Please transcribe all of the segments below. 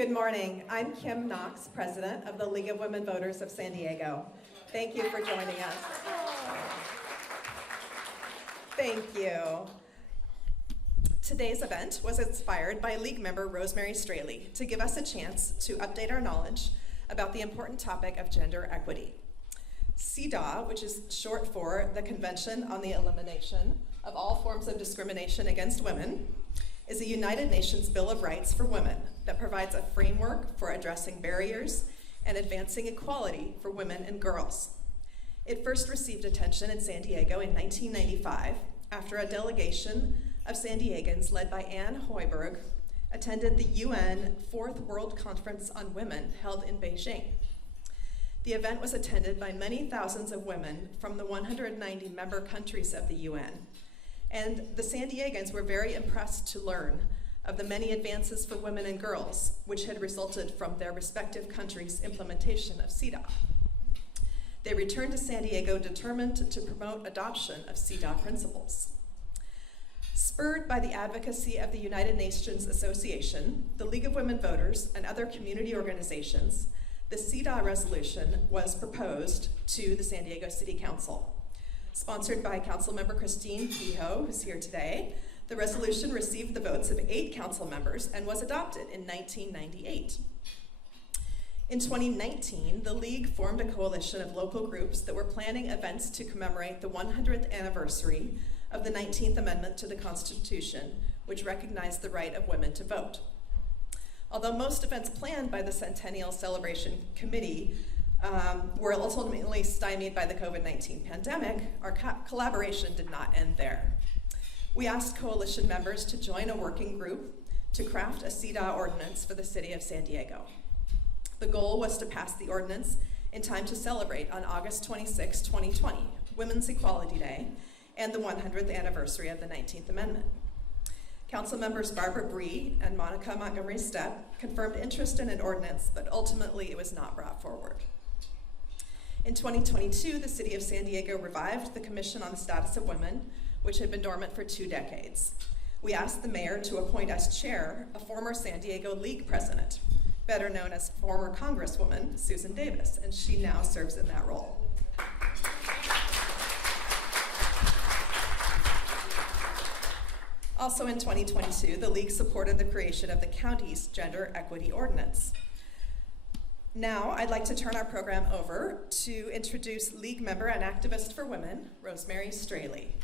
Good morning. I'm Kim Knox, President of the League of Women Voters of San Diego. Thank you for joining us. Thank you. Today's event was inspired by League member Rosemary Straley to give us a chance to update our knowledge about the important topic of gender equity. CEDAW, which is short for the Convention on the Elimination of All Forms of Discrimination Against Women, is a United Nations Bill of Rights for women that provides a framework for addressing barriers and advancing equality for women and girls. It first received attention in San Diego in 1995 after a delegation of San Diegans led by Anne Hoiberg attended the UN Fourth World Conference on Women held in Beijing. The event was attended by many thousands of women from the 190 member countries of the UN. And the San Diegans were very impressed to learn of the many advances for women and girls, which had resulted from their respective countries' implementation of CEDAW. They returned to San Diego determined to promote adoption of CEDAW principles. Spurred by the advocacy of the United Nations Association, the League of Women Voters, and other community organizations, the CEDAW resolution was proposed to the San Diego City Council. Sponsored by Councilmember Christine Kehoe, who's here today, the resolution received the votes of 8 council members and was adopted in 1998. In 2019, the League formed a coalition of local groups that were planning events to commemorate the 100th anniversary of the 19th Amendment to the Constitution, which recognized the right of women to vote. Although most events planned by the Centennial Celebration Committee were ultimately stymied by the COVID-19 pandemic, our collaboration did not end there. We asked coalition members to join a working group to craft a CEDAW ordinance for the city of San Diego. The goal was to pass the ordinance in time to celebrate on August 26, 2020, Women's Equality Day, and the 100th anniversary of the 19th Amendment. Council members Barbara Bree and Monica Montgomery Stepp confirmed interest in an ordinance, but ultimately it was not brought forward. In 2022, the City of San Diego revived the Commission on the Status of Women, which had been dormant for 2 decades. We asked the mayor to appoint as chair a former San Diego League president, better known as former Congresswoman Susan Davis, and she now serves in that role. Also in 2022, the League supported the creation of the county's Gender Equity Ordinance. Now, I'd like to turn our program over to introduce League member and activist for women, Rosemary Straley.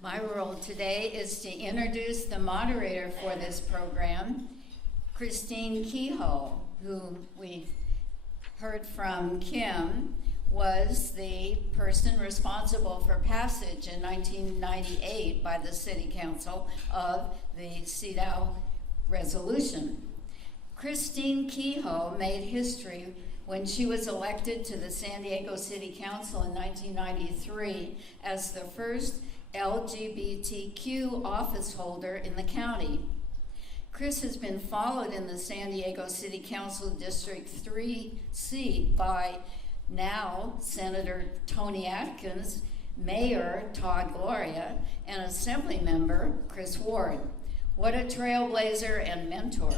My role today is to introduce the moderator for this program, Christine Kehoe, whom we heard from Kim, was the person responsible for passage in 1998 by the City Council of the CEDAW resolution. Christine Kehoe made history when she was elected to the San Diego City Council in 1993 as the first LGBTQ office holder in the county. Chris has been followed in the San Diego City Council District 3 seat by now Senator Tony Atkins, Mayor Todd Gloria, and Assembly Member Chris Ward. What a trailblazer and mentor.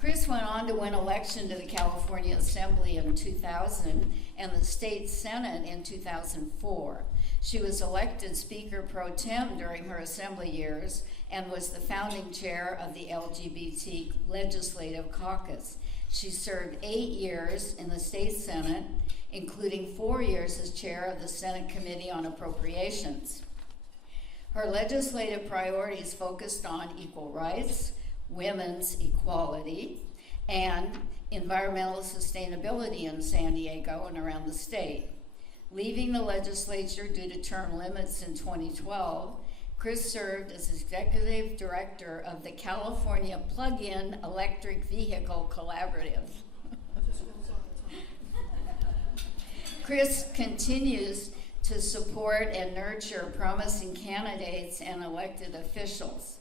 Chris went on to win election to the California Assembly in 2000 and the State Senate in 2004. She was elected Speaker Pro Tem during her Assembly years and was the founding chair of the LGBT Legislative Caucus. She served 8 years in the State Senate, including 4 years as chair of the Senate Committee on Appropriations. Her legislative priorities focused on equal rights, women's equality, and environmental sustainability in San Diego and around the state. Leaving the legislature due to term limits in 2012, Chris served as executive director of the California Plug-in Electric Vehicle Collaborative. Chris continues to support and nurture promising candidates and elected officials.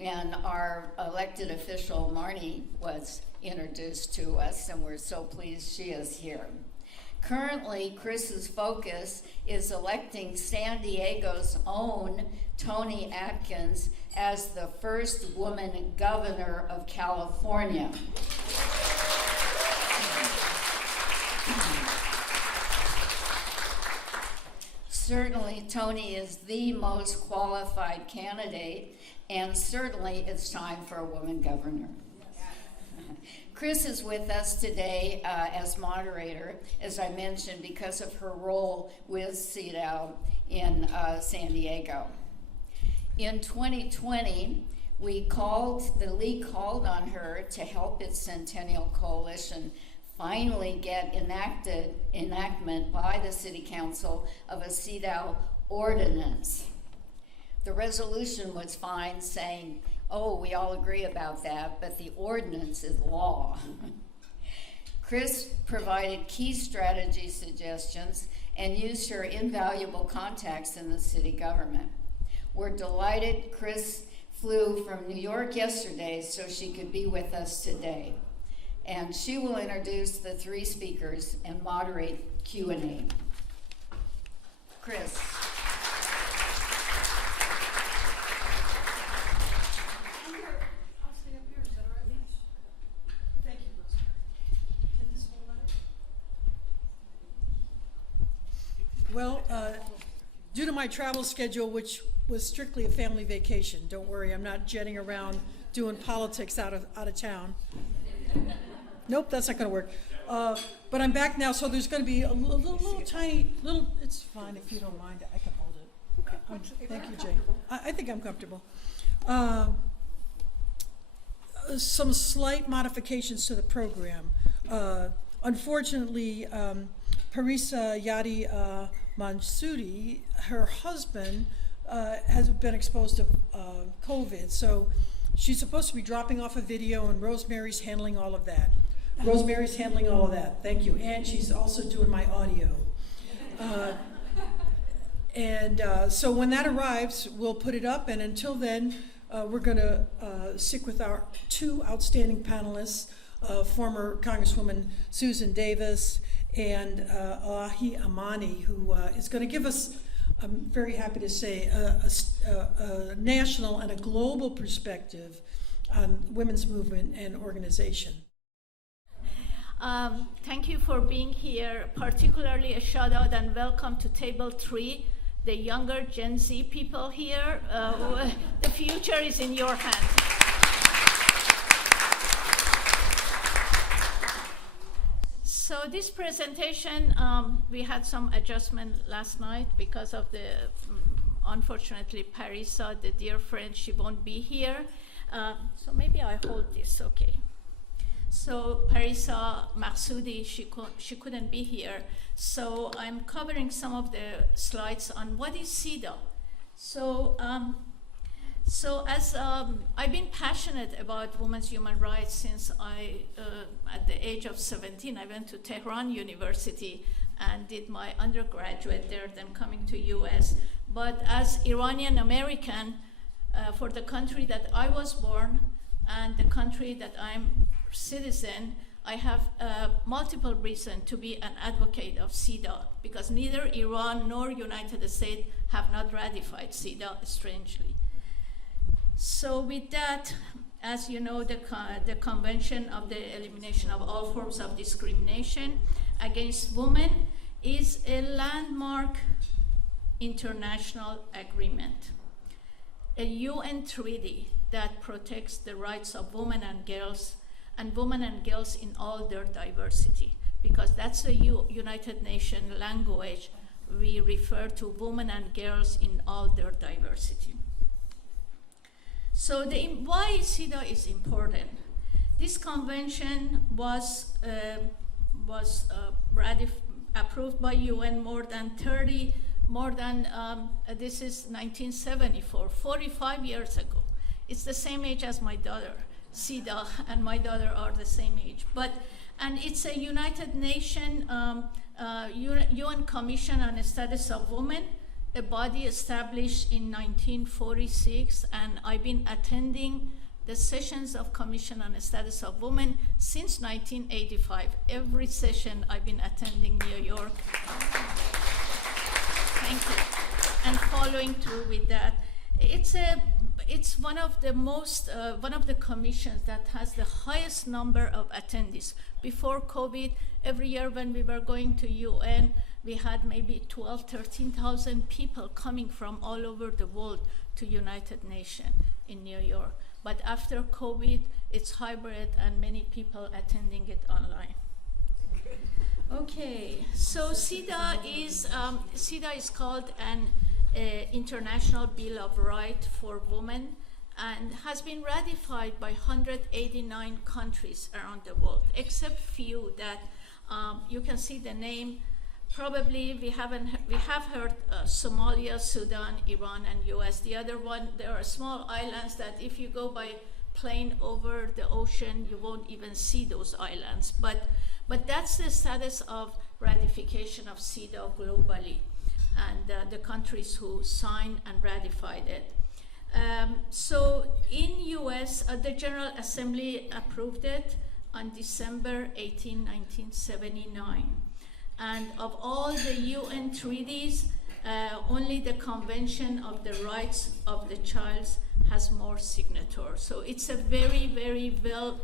And our elected official, Marnie, was introduced to us, and we're so pleased she is here. Currently, Chris's focus is electing San Diego's own Toni Atkins as the first woman governor of California. Certainly, Toni is the most qualified candidate, and certainly it's time for a woman governor. Chris is with us today as moderator, as I mentioned, because of her role with CEDAW in San Diego. In 2020, the league called on her to help its Centennial Coalition finally get enactment by the City Council of a CEDAW ordinance. The resolution was fine, saying, oh, we all agree about that, but the ordinance is law. Chris provided key strategy suggestions and used her invaluable contacts in the city government. We're delighted Chris flew from New York yesterday so she could be with us today. And she will introduce the three speakers and moderate Q&A. Chris. Well, due to my travel schedule, which was strictly a family vacation, don't worry, I'm not jetting around doing politics out of town. Nope, that's not going to work. But I'm back now, so there's going to be a little tiny, it's fine if you don't mind, I can hold it. Thank you, Jay. I think I'm comfortable. Some slight modifications to the program. Unfortunately, Parisa Yadi Mansouri, her husband, has been exposed to COVID, so she's supposed to be dropping off a video, and Rosemary's handling all of that. Thank you. And she's also doing my audio. So when that arrives, we'll put it up, and until then, we're going to stick with our two outstanding panelists, former Congresswoman Susan Davis and Ahi Amani, who is going to give us, I'm very happy to say, a national and a global perspective on women's movement and organization. Thank you for being here, particularly a shout out and welcome to Table 3, the younger Gen Z people here. The future is in your hands. So this presentation, we had some adjustment last night because of the, unfortunately, Parisa, the dear friend, she won't be here. So maybe I hold this, okay. So Parisa Mahsoudi, she couldn't be here. So I'm covering some of the slides on what is CEDAW. So as I've been passionate about women's human rights since at the age of 17, I went to Tehran University and did my undergraduate there, then coming to US. But as Iranian American, for the country that I was born and the country that I'm citizen, I have multiple reasons to be an advocate of CEDAW, because neither Iran nor United States have not ratified CEDAW, strangely. So with that, as you know, the Convention of the Elimination of All Forms of Discrimination Against Women is a landmark international agreement, a UN treaty that protects the rights of women and girls in all their diversity, because that's the United Nations language. We refer to women and girls in all their diversity. So why CEDAW is important? This convention was approved by UN this is 1974, 45 years ago. It's the same age as my daughter. CEDAW and my daughter are the same age. And it's a United Nations UN Commission on the Status of Women a body established in 1946, and I've been attending the sessions of Commission on the Status of Women since 1985. Every session I've been attending New York. Thank you. And following through with that. It's one of the commissions that has the highest number of attendees. Before COVID, every year when we were going to UN, we had maybe 13,000 people coming from all over the world to United Nations in New York. But after COVID, it's hybrid and many people attending it online. Okay, so CEDAW is called an International Bill of Rights for Women and has been ratified by 189 countries around the world, except few that you can see the name. Probably we have heard Somalia, Sudan, Iran, and US. The other one, there are small islands that if you go by plane over the ocean, you won't even see those islands. But that's the status of ratification of CEDAW globally, and the countries who signed and ratified it. So in US, the General Assembly approved it on December 18, 1979. And of all the UN treaties, only the Convention of the Rights of the Child has more signatories. So it's a very, very well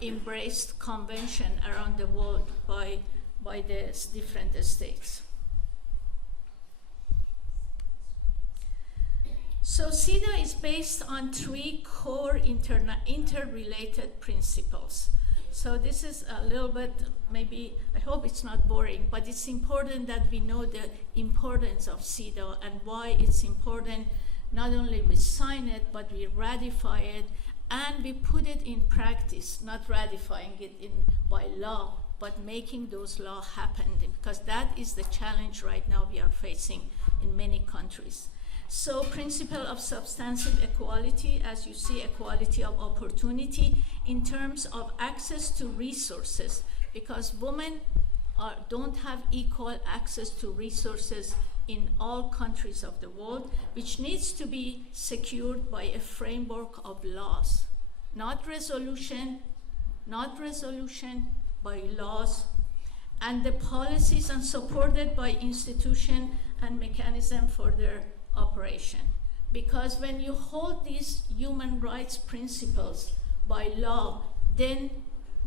embraced convention around the world by the different states. So CEDAW is based on three core interrelated principles. So this is a little bit, maybe, I hope it's not boring, but it's important that we know the importance of CEDAW and why it's important. Not only we sign it, but we ratify it, and we put it in practice, not ratifying it by law, but making those laws happen, because that is the challenge right now we are facing in many countries. So principle of substantive equality, as you see, equality of opportunity in terms of access to resources, because women don't have equal access to resources in all countries of the world, which needs to be secured by a framework of laws, not resolution, by laws, and the policies and supported by institution and mechanism for their operation. Because when you hold these human rights principles by law, then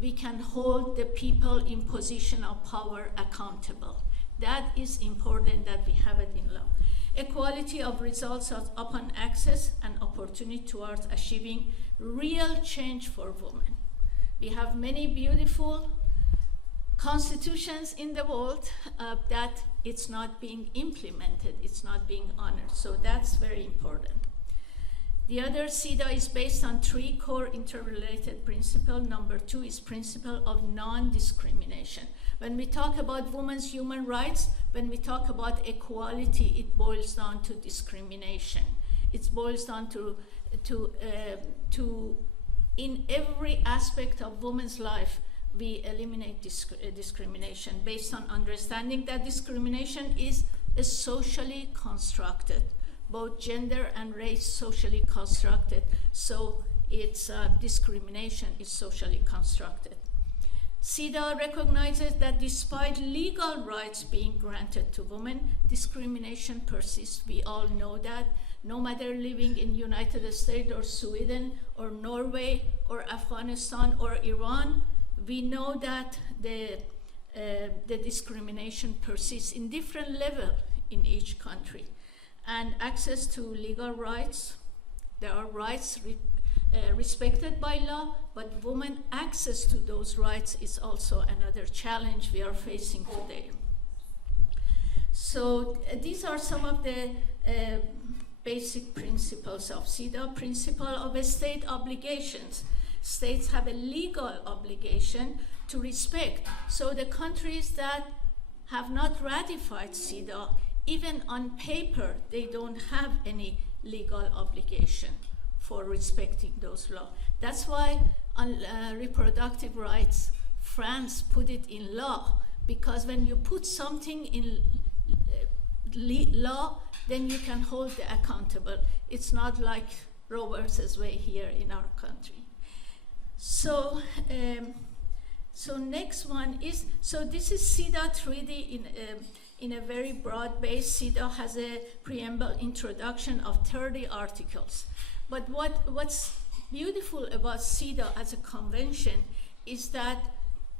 we can hold the people in position of power accountable. That is important that we have it in law. Equality of results upon access and opportunity towards achieving real change for women. We have many beautiful constitutions in the world that it's not being implemented, it's not being honored. So that's very important. The other CEDAW is based on three core interrelated principles. Number 2 is principle of non-discrimination. When we talk about women's human rights, when we talk about equality, it boils down to discrimination. It boils down to in every aspect of women's life, we eliminate discrimination based on understanding that discrimination is socially constructed, both gender and race socially constructed. So it's discrimination is socially constructed. CEDAW recognizes that despite legal rights being granted to women, discrimination persists. We all know that. No matter living in United States or Sweden or Norway or Afghanistan or Iran, we know that the discrimination persists in different levels in each country. And access to legal rights, there are rights respected by law, but women access to those rights is also another challenge we are facing today. So these are some of the basic principles of CEDAW. Principle of state obligations. States have a legal obligation to respect. So the countries that have not ratified CEDAW, even on paper, they don't have any legal obligation for respecting those laws. That's why on reproductive rights, France put it in law, because when you put something in law, then you can hold the accountable. It's not like Roberts' way here in our country. So, so next one is, so this is CEDAW treaty in a very broad base. CEDAW has a preamble introduction of 30 articles. But what's beautiful about CEDAW as a convention is that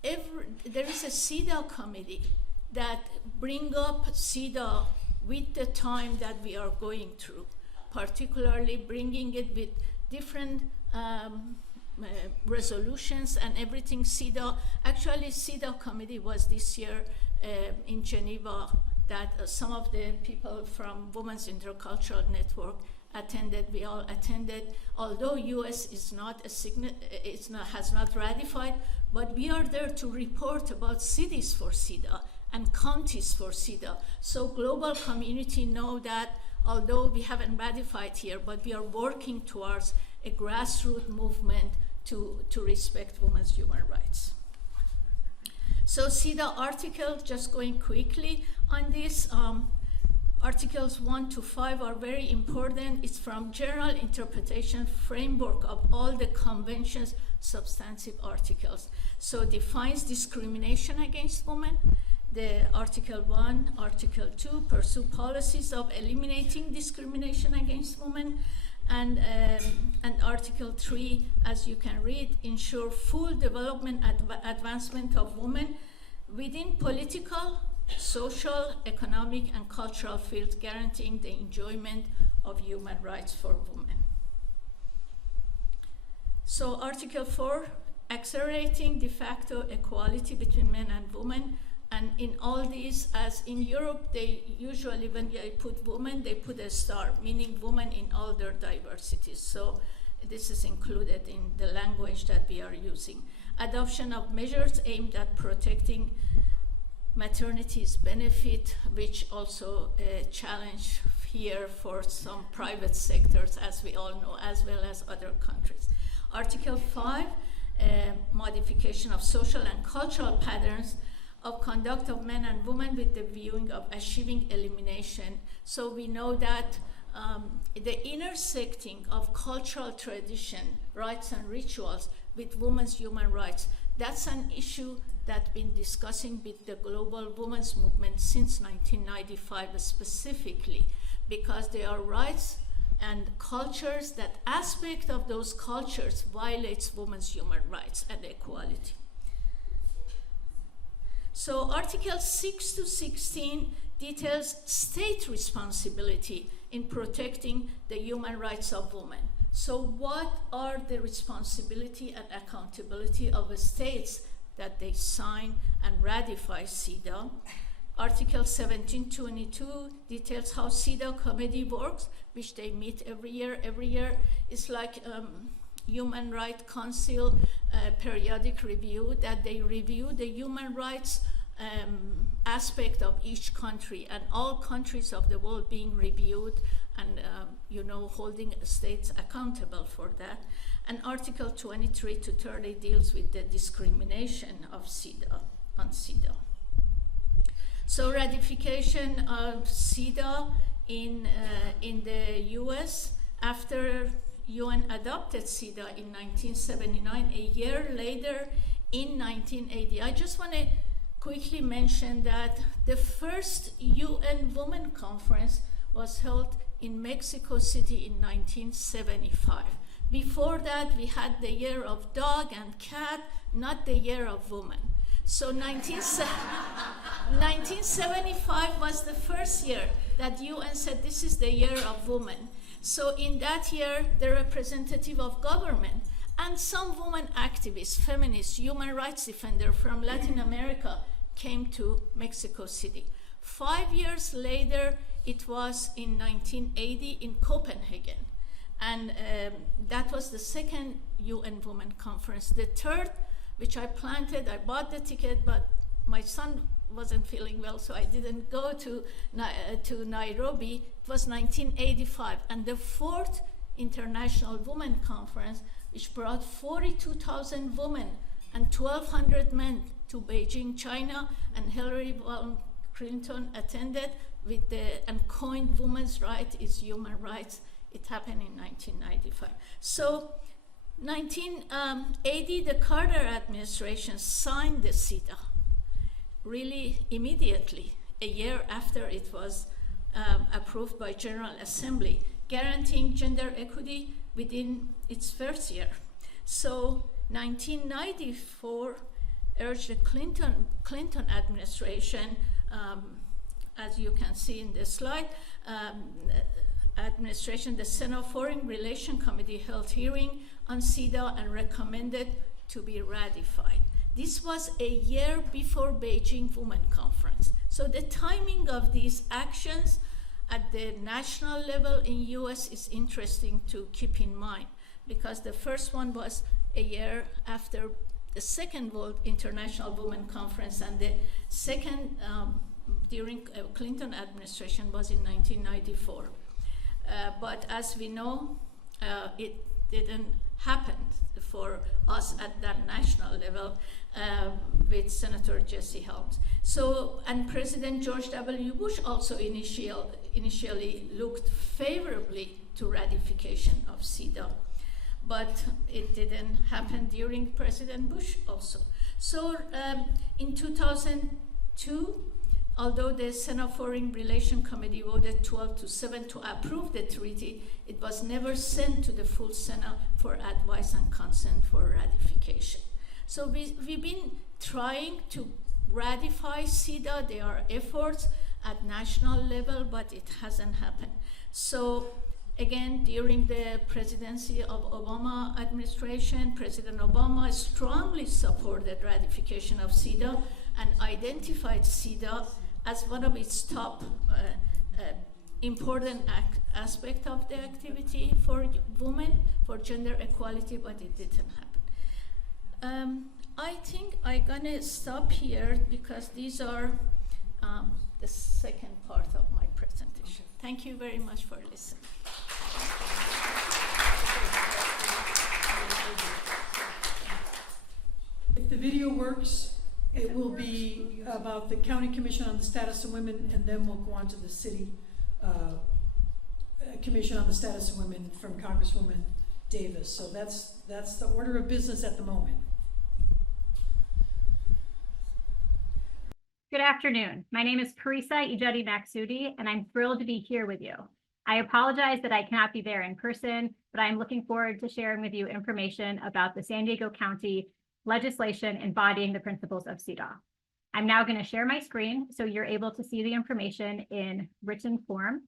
there is a CEDAW committee that bring up CEDAW with the time that we are going through, particularly bringing it with different resolutions and everything. CEDAW committee was this year in Geneva, that some of the people from Women's Intercultural Network attended. We all attended, although US is not has not ratified, but we are there to report about cities for CEDAW and counties for CEDAW. So global community know that although we haven't ratified here, but we are working towards a grassroots movement to respect women's human rights. So CEDAW article, just going quickly on this, Articles 1 to 5 are very important. It's from general interpretation framework of all the convention's substantive articles. So defines discrimination against women. The Article 1, Article 2 pursue policies of eliminating discrimination against women. And Article 3, as you can read, ensure full development advancement of women within political, social, economic, and cultural fields, guaranteeing the enjoyment of human rights for women. So Article 4, accelerating de facto equality between men and women. And in all these, as in Europe, they usually, when they put women, they put a star, meaning women in all their diversities. So this is included in the language that we are using. Adoption of measures aimed at protecting maternity's benefit, which also a challenge here for some private sectors, as we all know, as well as other countries. Article 5, modification of social and cultural patterns of conduct of men and women with the viewing of achieving elimination. So we know that the intersecting of cultural tradition, rights and rituals with women's human rights, that's an issue that's been discussing with the global women's movement since 1995 specifically, because there are rights and cultures that aspect of those cultures violates women's human rights and equality. So Article 6 to 16 details state responsibility in protecting the human rights of women. So what are the responsibility and accountability of the states that they sign and ratify CEDAW? Article 1722 details how CEDAW committee works, which they meet every year. Every year it's like Human Rights Council periodic review, that they review the human rights aspect of each country, and all countries of the world being reviewed and holding states accountable for that. And Article 23 to 30 deals with the discrimination of CEDAW, on CEDAW. So ratification of CEDAW in the US after UN adopted CEDAW in 1979, a year later in 1980. I just want to quickly mention that the first UN Women Conference was held in Mexico City in 1975. Before that, we had the year of dog and cat, not the year of woman. So 1975 was the first year that UN said this is the year of women. So in that year, the representative of government and some women activists, feminists, human rights defenders from Latin America came to Mexico City. 5 years later, it was in 1980 in Copenhagen. And that was the second UN Women Conference. The third, which I bought the ticket, but my son wasn't feeling well, so I didn't go to Nairobi. It was 1985. And the fourth International Women Conference, which brought 42,000 women and 1,200 men to Beijing, China, and Hillary Clinton attended with the and coined women's rights is human rights. It happened in 1995. So 1980, the Carter administration signed the CEDAW really immediately, a year after it was approved by General Assembly, guaranteeing gender equity within its first year. So 1994 urged the Clinton administration, as you can see in the slide, the Senate Foreign Relations Committee held hearing on CEDAW and recommended to be ratified. This was a year before Beijing Women Conference. So the timing of these actions at the national level in US is interesting to keep in mind, because the first one was a year after the second World International Women Conference, and the second during Clinton administration was in 1994. But as we know, it didn't happen for us at that national level with Senator Jesse Helms. So, and President George W. Bush also initially looked favorably to ratification of CEDAW, but it didn't happen during President Bush also. So in 2002, although the Senate Foreign Relations Committee voted 12-7 to approve the treaty, it was never sent to the full Senate for advice and consent for ratification. So we've been trying to ratify CEDAW. There are efforts at national level, but it hasn't happened. So again, during the presidency of Obama administration, President Obama strongly supported ratification of CEDAW and identified CEDAW as one of its top important aspect of the activity for women, for gender equality, but it didn't happen. I think I'm gonna stop here because these are the second part of my presentation. Thank you very much for listening. If the video works, it will be about the County Commission on the Status of Women, and then we'll go on to the City Commission on the Status of Women from Congresswoman Davis. So that's the order of business at the moment. Good afternoon. My name is Carissa Ijadi Maksudi, and I'm thrilled to be here with you. I apologize that I cannot be there in person, but I'm looking forward to sharing with you information about the San Diego County legislation embodying the principles of CEDAW. I'm now going to share my screen so you're able to see the information in written form.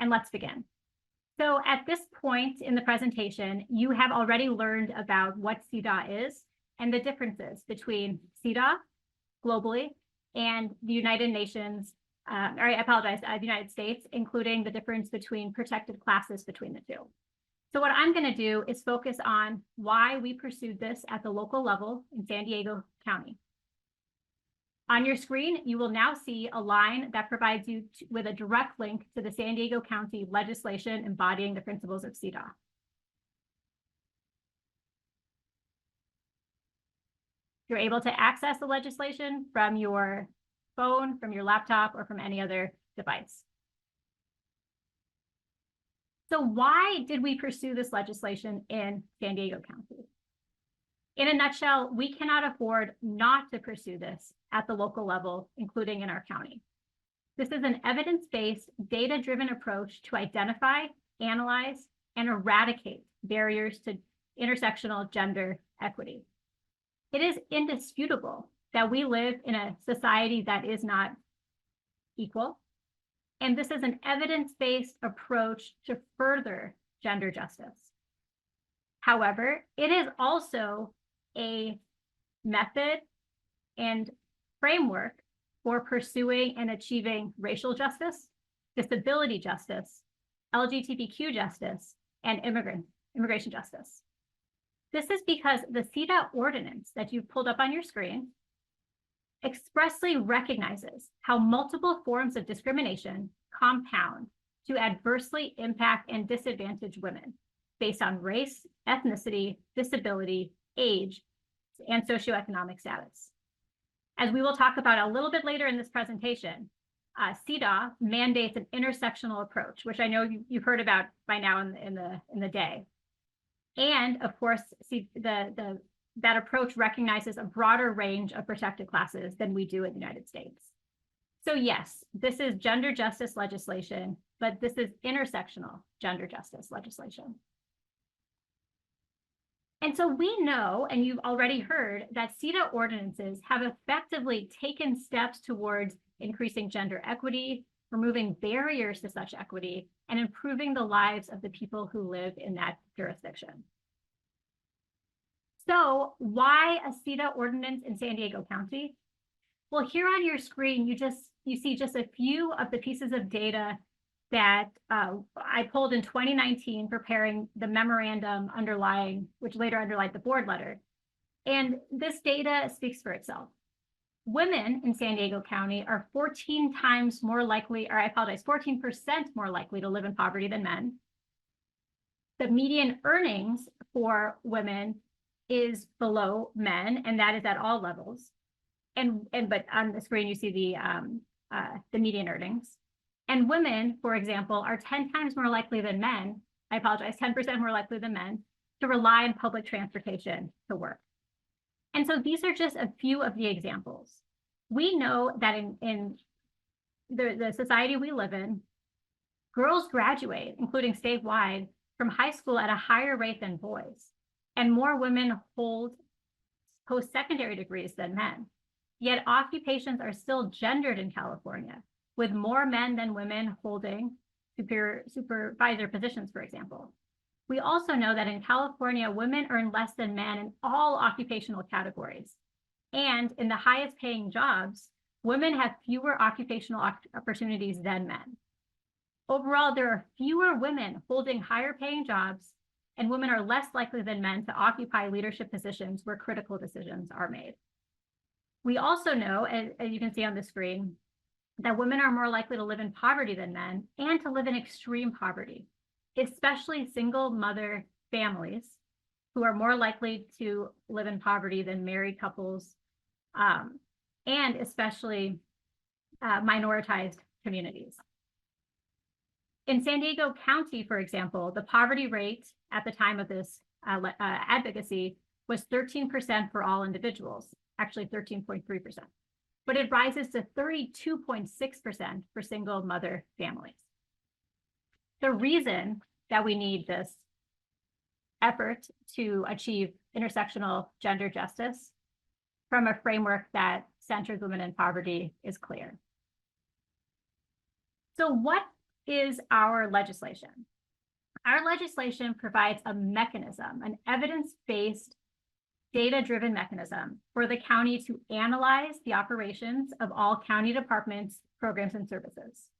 And let's begin. So at this point in the presentation, you have already learned about what CEDAW is and the differences between CEDAW globally and the United Nations, the United States, including the difference between protected classes between the two. So what I'm going to do is focus on why we pursued this at the local level in San Diego County. On your screen, you will now see a line that provides you with a direct link to the San Diego County legislation embodying the principles of CEDAW. You're able to access the legislation from your phone, from your laptop, or from any other device. So why did we pursue this legislation in San Diego County? In a nutshell, we cannot afford not to pursue this at the local level, including in our county. This is an evidence-based, data-driven approach to identify, analyze, and eradicate barriers to intersectional gender equity. It is indisputable that we live in a society that is not equal, and this is an evidence-based approach to further gender justice. However, it is also a method and framework for pursuing and achieving racial justice, disability justice, LGBTQ justice, and immigration justice. This is because the CEDAW ordinance that you've pulled up on your screen expressly recognizes how multiple forms of discrimination compound to adversely impact and disadvantage women based on race, ethnicity, disability, age, and socioeconomic status. As we will talk about a little bit later in this presentation, CEDAW mandates an intersectional approach, which I know you've heard about by now in the day. And of course, that approach recognizes a broader range of protected classes than we do in the United States. So yes, this is gender justice legislation, but this is intersectional gender justice legislation. And so we know, and you've already heard, that CEDAW ordinances have effectively taken steps towards increasing gender equity, removing barriers to such equity, and improving the lives of the people who live in that jurisdiction. So why a CEDAW ordinance in San Diego County? Well, here on your screen, you see just a few of the pieces of data that I pulled in 2019, preparing the memorandum which later underlined the board letter. And this data speaks for itself. Women in San Diego County are 14 more likely to live in poverty than men. The median earnings for women is below men, and that is at all levels. But on the screen you see the median earnings. And women, for example, are 10 times more likely than men, 10% more likely than men, to rely on public transportation to work. And so these are just a few of the examples. We know that in the society we live in, girls graduate, including statewide, from high school at a higher rate than boys, and more women hold post-secondary degrees than men. Yet occupations are still gendered in California, with more men than women holding supervisor positions, for example. We also know that in California, women earn less than men in all occupational categories. And in the highest paying jobs, women have fewer occupational opportunities than men. Overall, there are fewer women holding higher paying jobs, and women are less likely than men to occupy leadership positions where critical decisions are made. We also know, as you can see on the screen, that women are more likely to live in poverty than men and to live in extreme poverty, especially single mother families who are more likely to live in poverty than married couples, and especially minoritized communities. In San Diego County, for example, the poverty rate at the time of this advocacy was 13% for all individuals, actually 13.3%. But it rises to 32.6% for single mother families. The reason that we need this effort to achieve intersectional gender justice from a framework that centers women in poverty is clear. So what is our legislation? Our legislation provides a mechanism, an evidence-based, data-driven mechanism for the county to analyze the operations of all county departments, programs, and services.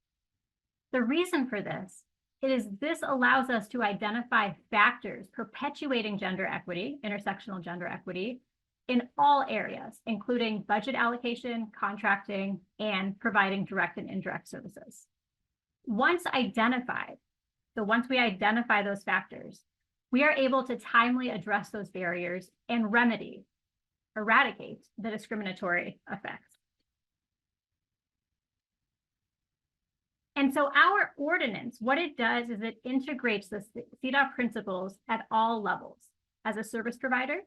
The reason for this is this allows us to identify factors perpetuating gender equity, intersectional gender equity, in all areas, including budget allocation, contracting, and providing direct and indirect services. Once we identify those factors, we are able to timely address those barriers and eradicate the discriminatory effects. And so our ordinance, what it does is it integrates the CEDAW principles at all levels, as a service provider,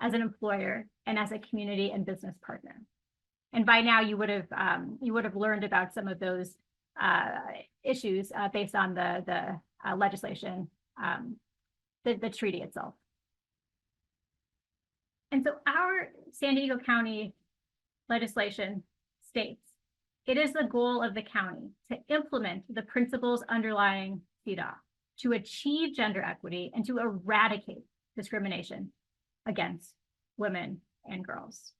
as an employer, and as a community and business partner. And by now you would have learned about some of those issues based on the legislation, the treaty itself. And so our San Diego County legislation states, it is the goal of the county to implement the principles underlying CEDAW to achieve gender equity and to eradicate discrimination against women and girls.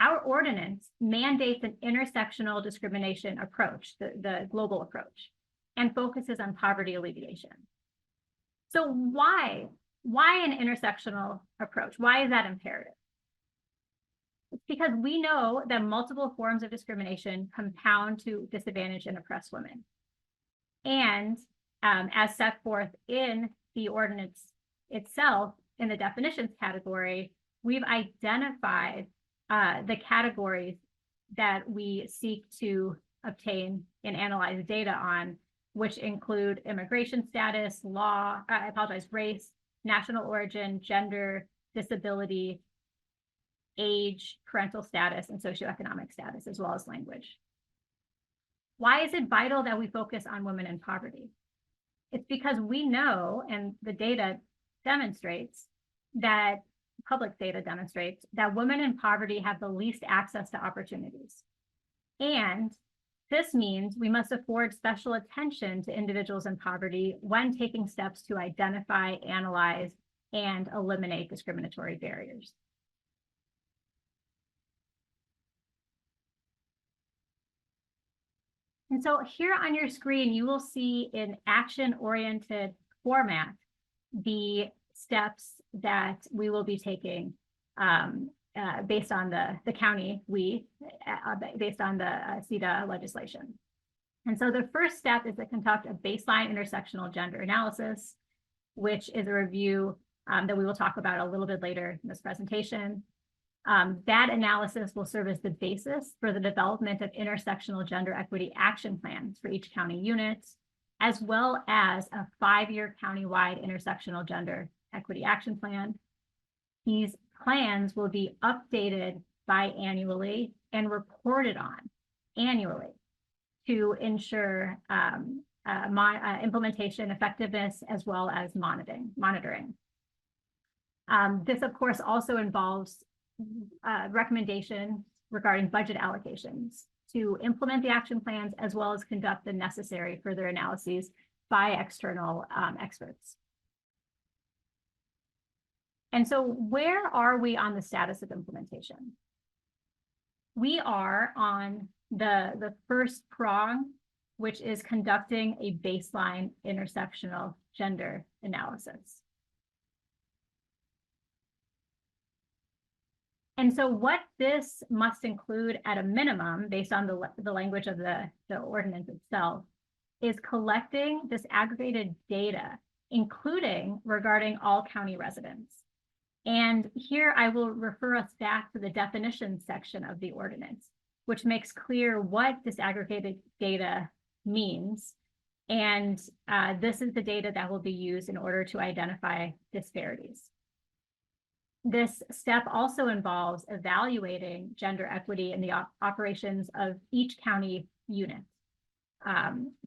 Our ordinance mandates an intersectional discrimination approach, the global approach, and focuses on poverty alleviation. So why an intersectional approach? Why is that imperative? It's because we know that multiple forms of discrimination compound to disadvantage and oppress women. And as set forth in the ordinance itself, in the definitions category, we've identified the categories that we seek to obtain and analyze data on, which include immigration status, race, national origin, gender, disability, age, parental status, and socioeconomic status, as well as language. Why is it vital that we focus on women in poverty? It's because we know, and the data demonstrates that, public data demonstrates that women in poverty have the least access to opportunities. And this means we must afford special attention to individuals in poverty when taking steps to identify, analyze, and eliminate discriminatory barriers. And so here on your screen, you will see in action-oriented format the steps that we will be taking based on the county, based on the CETA legislation. And so the first step is to conduct a baseline intersectional gender analysis, which is a review that we will talk about a little bit later in this presentation. That analysis will serve as the basis for the development of intersectional gender equity action plans for each county unit, as well as a 5-year countywide intersectional gender equity action plan. These plans will be updated biannually and reported on annually to ensure implementation effectiveness as well as monitoring. This, of course, also involves recommendations regarding budget allocations to implement the action plans, as well as conduct the necessary further analyses by external experts. And so where are we on the status of implementation? We are on the first prong, which is conducting a baseline intersectional gender analysis. And so what this must include at a minimum, based on the language of the ordinance itself, is collecting disaggregated data, including regarding all county residents. And here I will refer us back to the definitions section of the ordinance, which makes clear what disaggregated data means. And this is the data that will be used in order to identify disparities. This step also involves evaluating gender equity in the operations of each county unit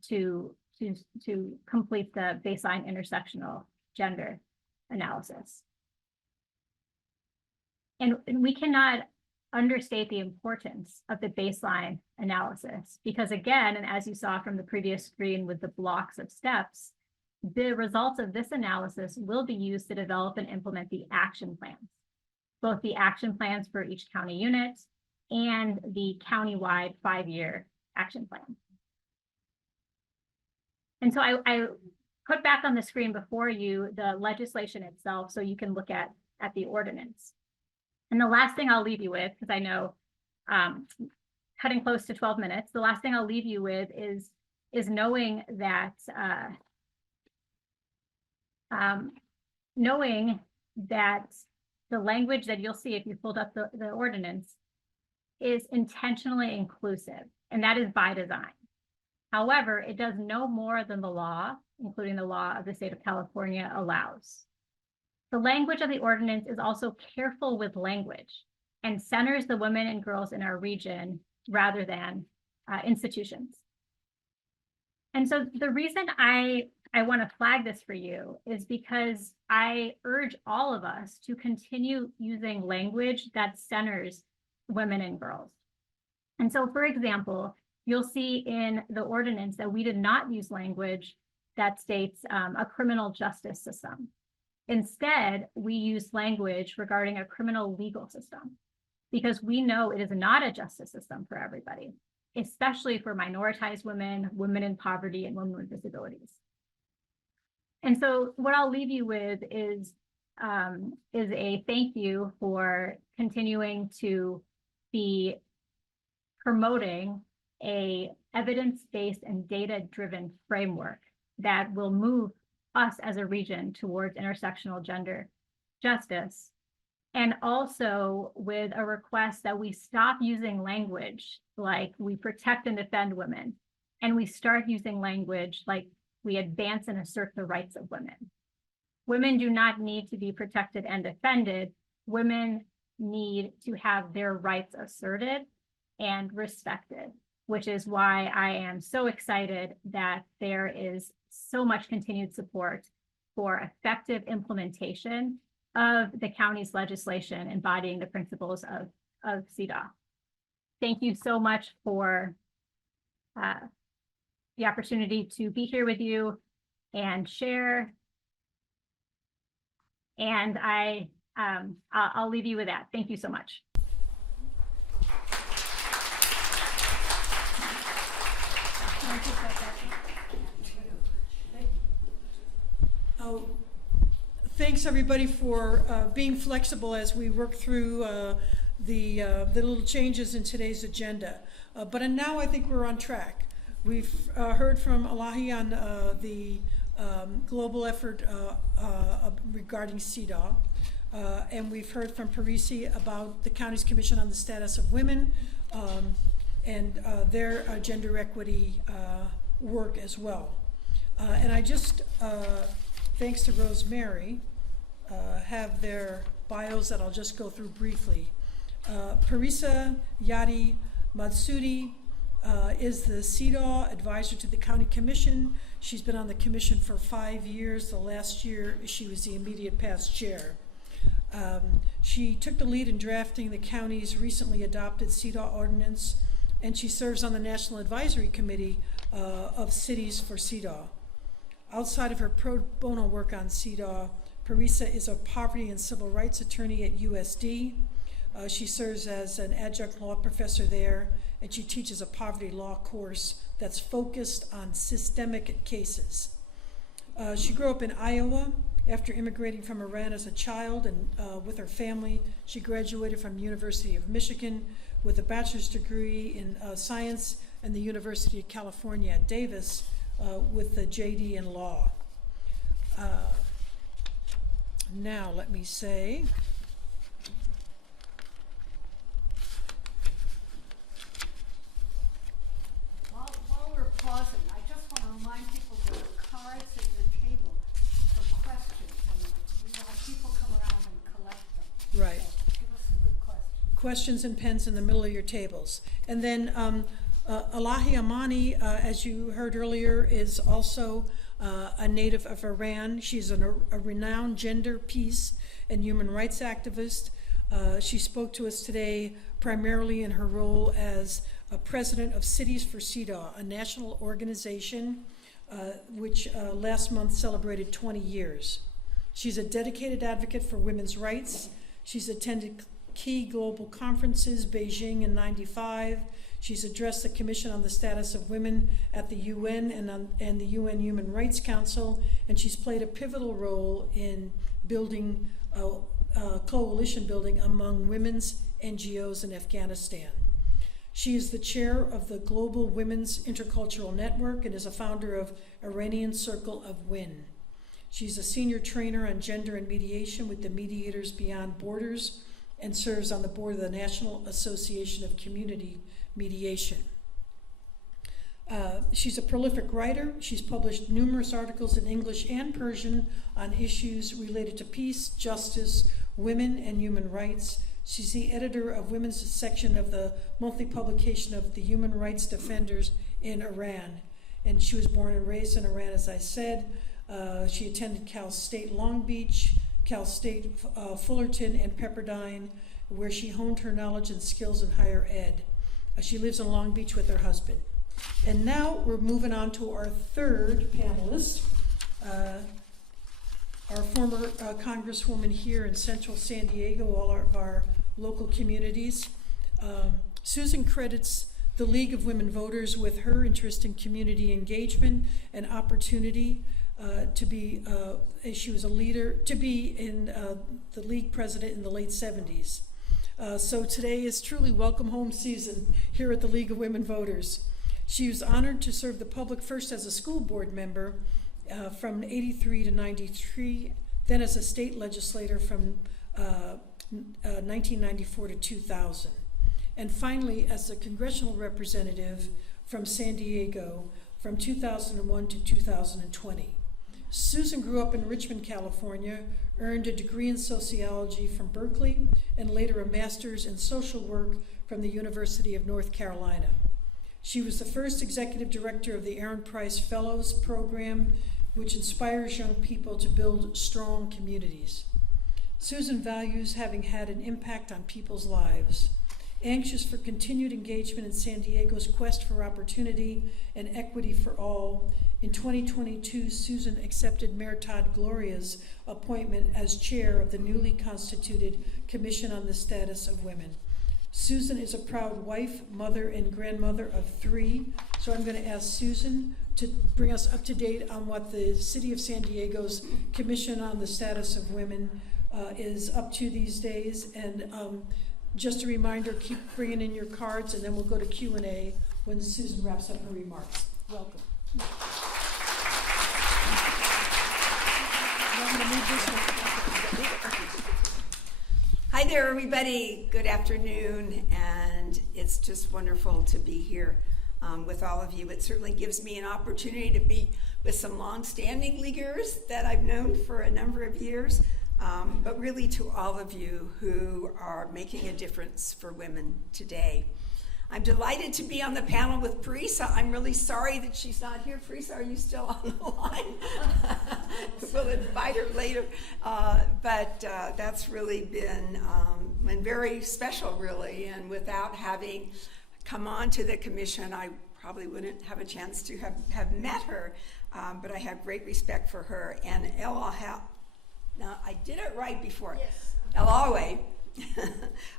to complete the baseline intersectional gender analysis. And we cannot understate the importance of the baseline analysis, because again, and as you saw from the previous screen with the blocks of steps, the results of this analysis will be used to develop and implement the action plans, both the action plans for each county unit and the countywide 5-year action plan. And so I put back on the screen before you the legislation itself so you can look at the ordinance. And the last thing I'll leave you with, because I know cutting close to 12 minutes, the last thing I'll leave you with is knowing that the language that you'll see if you pulled up the ordinance is intentionally inclusive, and that is by design. However, it does no more than the law, including the law of the state of California, allows. The language of the ordinance is also careful with language and centers the women and girls in our region rather than institutions. And so the reason I want to flag this for you is because I urge all of us to continue using language that centers women and girls. And so, for example, you'll see in the ordinance that we did not use language that states a criminal justice system. Instead, we use language regarding a criminal legal system, because we know it is not a justice system for everybody, especially for minoritized women, women in poverty, and women with disabilities. And so what I'll leave you with is a thank you for continuing to be promoting a evidence-based and data-driven framework that will move us as a region towards intersectional gender justice, and also with a request that we stop using language like we protect and defend women, and we start using language like we advance and assert the rights of women. Women do not need to be protected and defended. Women need to have their rights asserted and respected, which is why I am so excited that there is so much continued support for effective implementation of the county's legislation embodying the principles of CEDAW. Thank you so much for the opportunity to be here with you and share. And I'll leave you with that. Thank you so much. Thanks everybody for being flexible as we work through the little changes in today's agenda. But now I think we're on track. We've heard from Elahi on the global effort regarding CEDAW. And we've heard from Parisi about the county's commission on the status of women and their gender equity work as well. And I just, thanks to Rosemary, have their bios that I'll just go through briefly. Parisa Yadi Matsudi is the CEDAW advisor to the county commission. She's been on the commission for 5 years. The last year she was the immediate past chair. She took the lead in drafting the county's recently adopted CEDAW ordinance, and she serves on the National Advisory Committee of Cities for CEDAW. Outside of her pro bono work on CEDAW, Parisa is a poverty and civil rights attorney at USD. She serves as an adjunct law professor there, and she teaches a poverty law course that's focused on systemic cases. She grew up in Iowa. After immigrating from Iran as a child and with her family, she graduated from the University of Michigan with a bachelor's degree in science and the University of California at Davis with the JD in law. Now let me say, while we're pausing, I just want to remind people there are cards at your table for questions, and we will have people come around and collect them. right. So give us some good questions. Questions and pens in the middle of your tables. And then Elahi Amani, as you heard earlier, is also a native of Iran. She's a renowned gender, peace, and human rights activist. She spoke to us today primarily in her role as president of Cities for CEDAW, a national organization which last month celebrated 20 years. She's a dedicated advocate for women's rights. She's attended key global conferences, Beijing in '95. She's addressed the Commission on the Status of Women at the UN and the UN Human Rights Council, and she's played a pivotal role in building coalition building among women's NGOs in Afghanistan. She is the chair of the Global Women's Intercultural Network and is a founder of Iranian Circle of WIN. She's a senior trainer on gender and mediation with the Mediators Beyond Borders and serves on the board of the National Association of Community Mediation. She's a prolific writer. She's published numerous articles in English and Persian on issues related to peace, justice, women, and human rights. She's the editor of women's section of the monthly publication of the Human Rights Defenders in Iran. And she was born and raised in Iran, as I said. She attended Cal State Long Beach, Cal State Fullerton, and Pepperdine, where she honed her knowledge and skills in higher ed. She lives in Long Beach with her husband. And now we're moving on to our third panelist, our former Congresswoman here in Central San Diego, all of our local communities. Susan credits the League of Women Voters with her interest in community engagement and opportunity to be, she was a leader, to be in the League president in the late 70s. So today is truly welcome home season here at the League of Women Voters. She was honored to serve the public first as a school board member from 83 to 93 then as a state legislator from 1994 to 2000, and finally as a congressional representative from San Diego from 2001 to 2020. Susan grew up in Richmond, California, earned a degree in sociology from Berkeley, and later a master's in social work from the University of North Carolina. She was the first executive director of the Aaron Price Fellows Program, which inspires young people to build strong communities. Susan values having had an impact on people's lives. Anxious for continued engagement in San Diego's quest for opportunity and equity for all, in 2022, Susan accepted Mayor Todd Gloria's appointment as chair of the newly constituted Commission on the Status of Women. Susan is a proud wife, mother, and grandmother of 3, so I'm going to ask Susan to bring us up to date on what the City of San Diego's Commission on the Status of Women is up to these days. And just a reminder, keep bringing in your cards, and then we'll go to Q&A when Susan wraps up her remarks. Welcome. Hi there, everybody. Good afternoon, and it's just wonderful to be here with all of you. It certainly gives me an opportunity to be with some long-standing leaguers that I've known for a number of years, but really to all of you who are making a difference for women today. I'm delighted to be on the panel with Parisa. I'm really sorry that she's not here. Parisa, are you still on the line? We'll invite her later. But that's really been very special, really. And without having come on to the commission, I probably wouldn't have a chance to have met her. But I have great respect for her. And now I did it right before. Yes.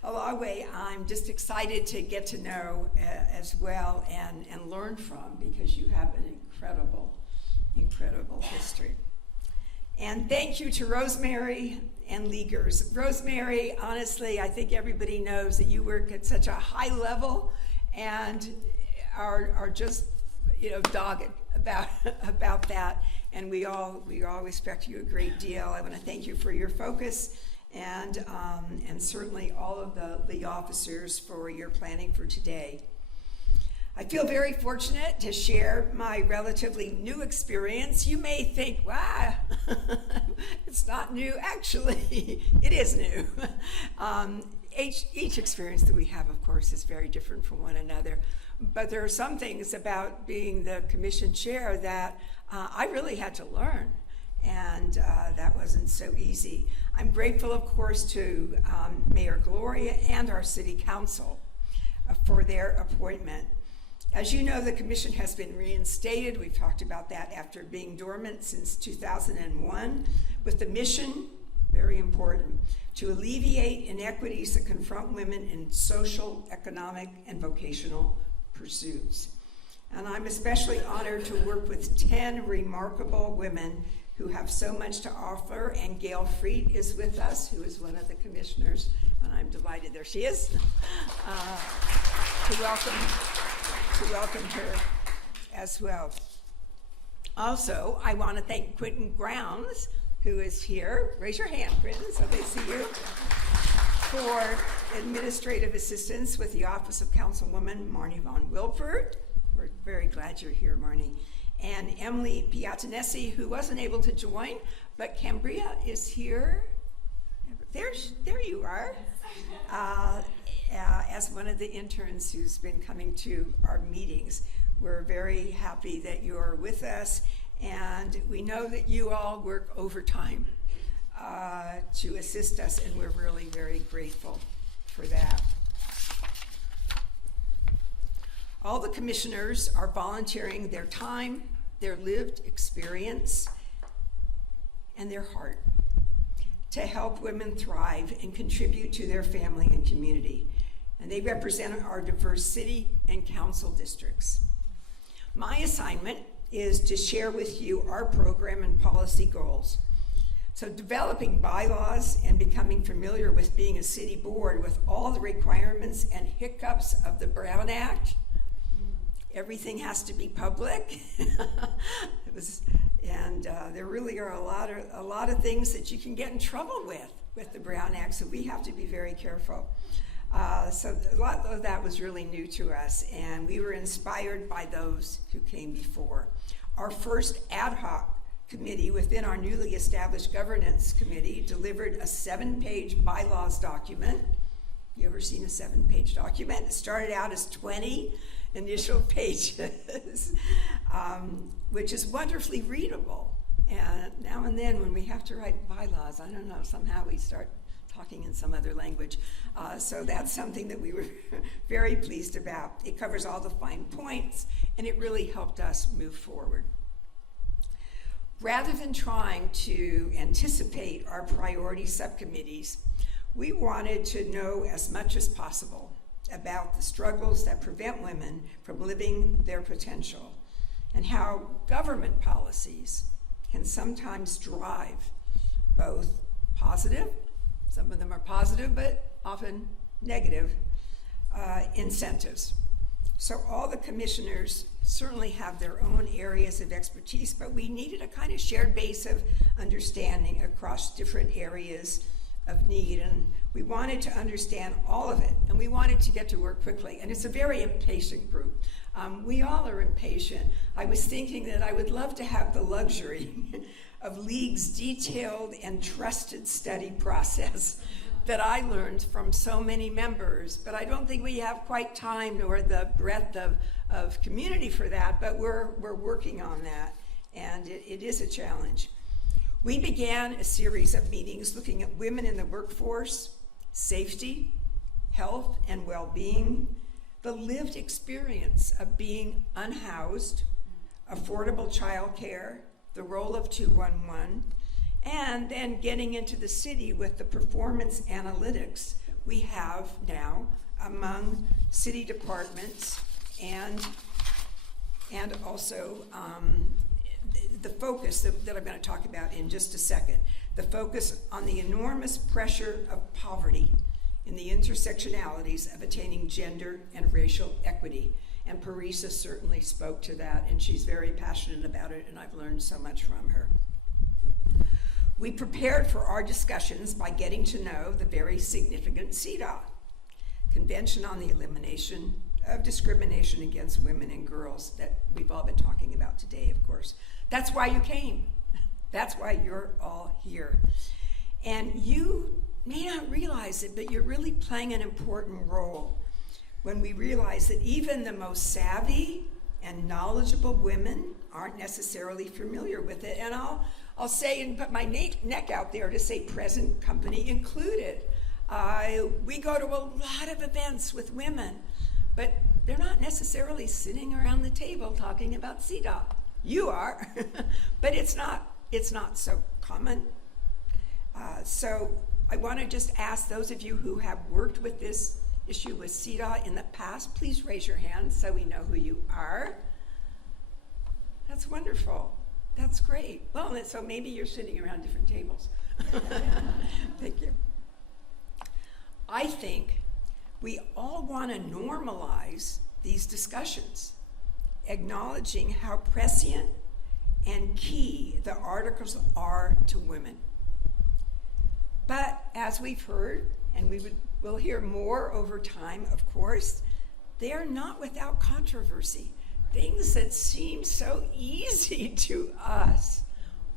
Alawe, I'm just excited to get to know as well and learn from, because you have an incredible history. And thank you to Rosemary and Leaguers. Rosemary, honestly, I think everybody knows that you work at such a high level and are just, dogged about that. And we all respect you a great deal. I want to thank you for your focus. And certainly all of the league officers for your planning for today. I feel very fortunate to share my relatively new experience. You may think, wow, it's not new. Actually, it is new. Each experience that we have, of course, is very different from one another. But there are some things about being the commission chair that I really had to learn. And that wasn't so easy. I'm grateful, of course, to Mayor Gloria and our City Council for their appointment. As you know, the commission has been reinstated. We've talked about that after being dormant since 2001, with the mission, very important, to alleviate inequities that confront women in social, economic, and vocational pursuits. And I'm especially honored to work with 10 remarkable women who have so much to offer, and Gail Freet is with us, who is one of the commissioners, and I'm delighted, there she is, to welcome her as well. Also, I want to thank Quentin Grounds, who is here. Raise your hand, Quentin, so they see you, for administrative assistance with the Office of Councilwoman Marnie Von Wilford. We're very glad you're here, Marnie. And Emily Piatanesi, who wasn't able to join, but Cambria is here. There you are. As one of the interns who's been coming to our meetings. We're very happy that you're with us, and we know that you all work overtime to assist us, and we're really very grateful for that. All the commissioners are volunteering their time, their lived experience, and their heart to help women thrive and contribute to their family and community. And they represent our diverse city and council districts. My assignment is to share with you our program and policy goals. So developing bylaws and becoming familiar with being a city board with all the requirements and hiccups of the Brown Act. Everything has to be public. And there really are a lot of things that you can get in trouble with the Brown Act, so we have to be very careful. So a lot of that was really new to us, and we were inspired by those who came before. Our first ad hoc committee within our newly established governance committee delivered a 7-page bylaws document. You ever seen a 7-page document? It started out as 20 initial pages, which is wonderfully readable. And now and then when we have to write bylaws, I don't know, somehow we start talking in some other language. So that's something that we were very pleased about. It covers all the fine points, and it really helped us move forward. Rather than trying to anticipate our priority subcommittees, we wanted to know as much as possible about the struggles that prevent women from living their potential and how government policies can sometimes drive both positive, some of them are positive, but often negative, incentives. So all the commissioners certainly have their own areas of expertise, but we needed a kind of shared base of understanding across different areas of need, and we wanted to understand all of it, and we wanted to get to work quickly. And it's a very impatient group. We all are impatient. I was thinking that I would love to have the luxury of League's detailed and trusted study process that I learned from so many members, but I don't think we have quite time nor the breadth of community for that, but we're working on that, and it is a challenge. We began a series of meetings looking at women in the workforce, safety, health and well-being, the lived experience of being unhoused, affordable childcare, the role of 211, and then getting into the city with the performance analytics we have now among city departments and also the focus that I'm going to talk about in just a second, the focus on the enormous pressure of poverty in the intersectionalities of attaining gender and racial equity. And Parisa certainly spoke to that, and she's very passionate about it, and I've learned so much from her. We prepared for our discussions by getting to know the very significant CEDAW, Convention on the Elimination of Discrimination Against Women and Girls, that we've all been talking about today, of course. That's why you came. That's why you're all here. And you may not realize it, but you're really playing an important role when we realize that even the most savvy and knowledgeable women aren't necessarily familiar with it. And I'll say and put my neck out there to say present company included. We go to a lot of events with women, but they're not necessarily sitting around the table talking about CEDAW. You are, but it's not so common. So I want to just ask those of you who have worked with this issue with CEDAW in the past, please raise your hand so we know who you are. That's wonderful. That's great. Well, so maybe you're sitting around different tables. Thank you. I think we all want to normalize these discussions, acknowledging how prescient and key the articles are to women. But as we've heard, and we'll hear more over time, of course, they are not without controversy. Things that seem so easy to us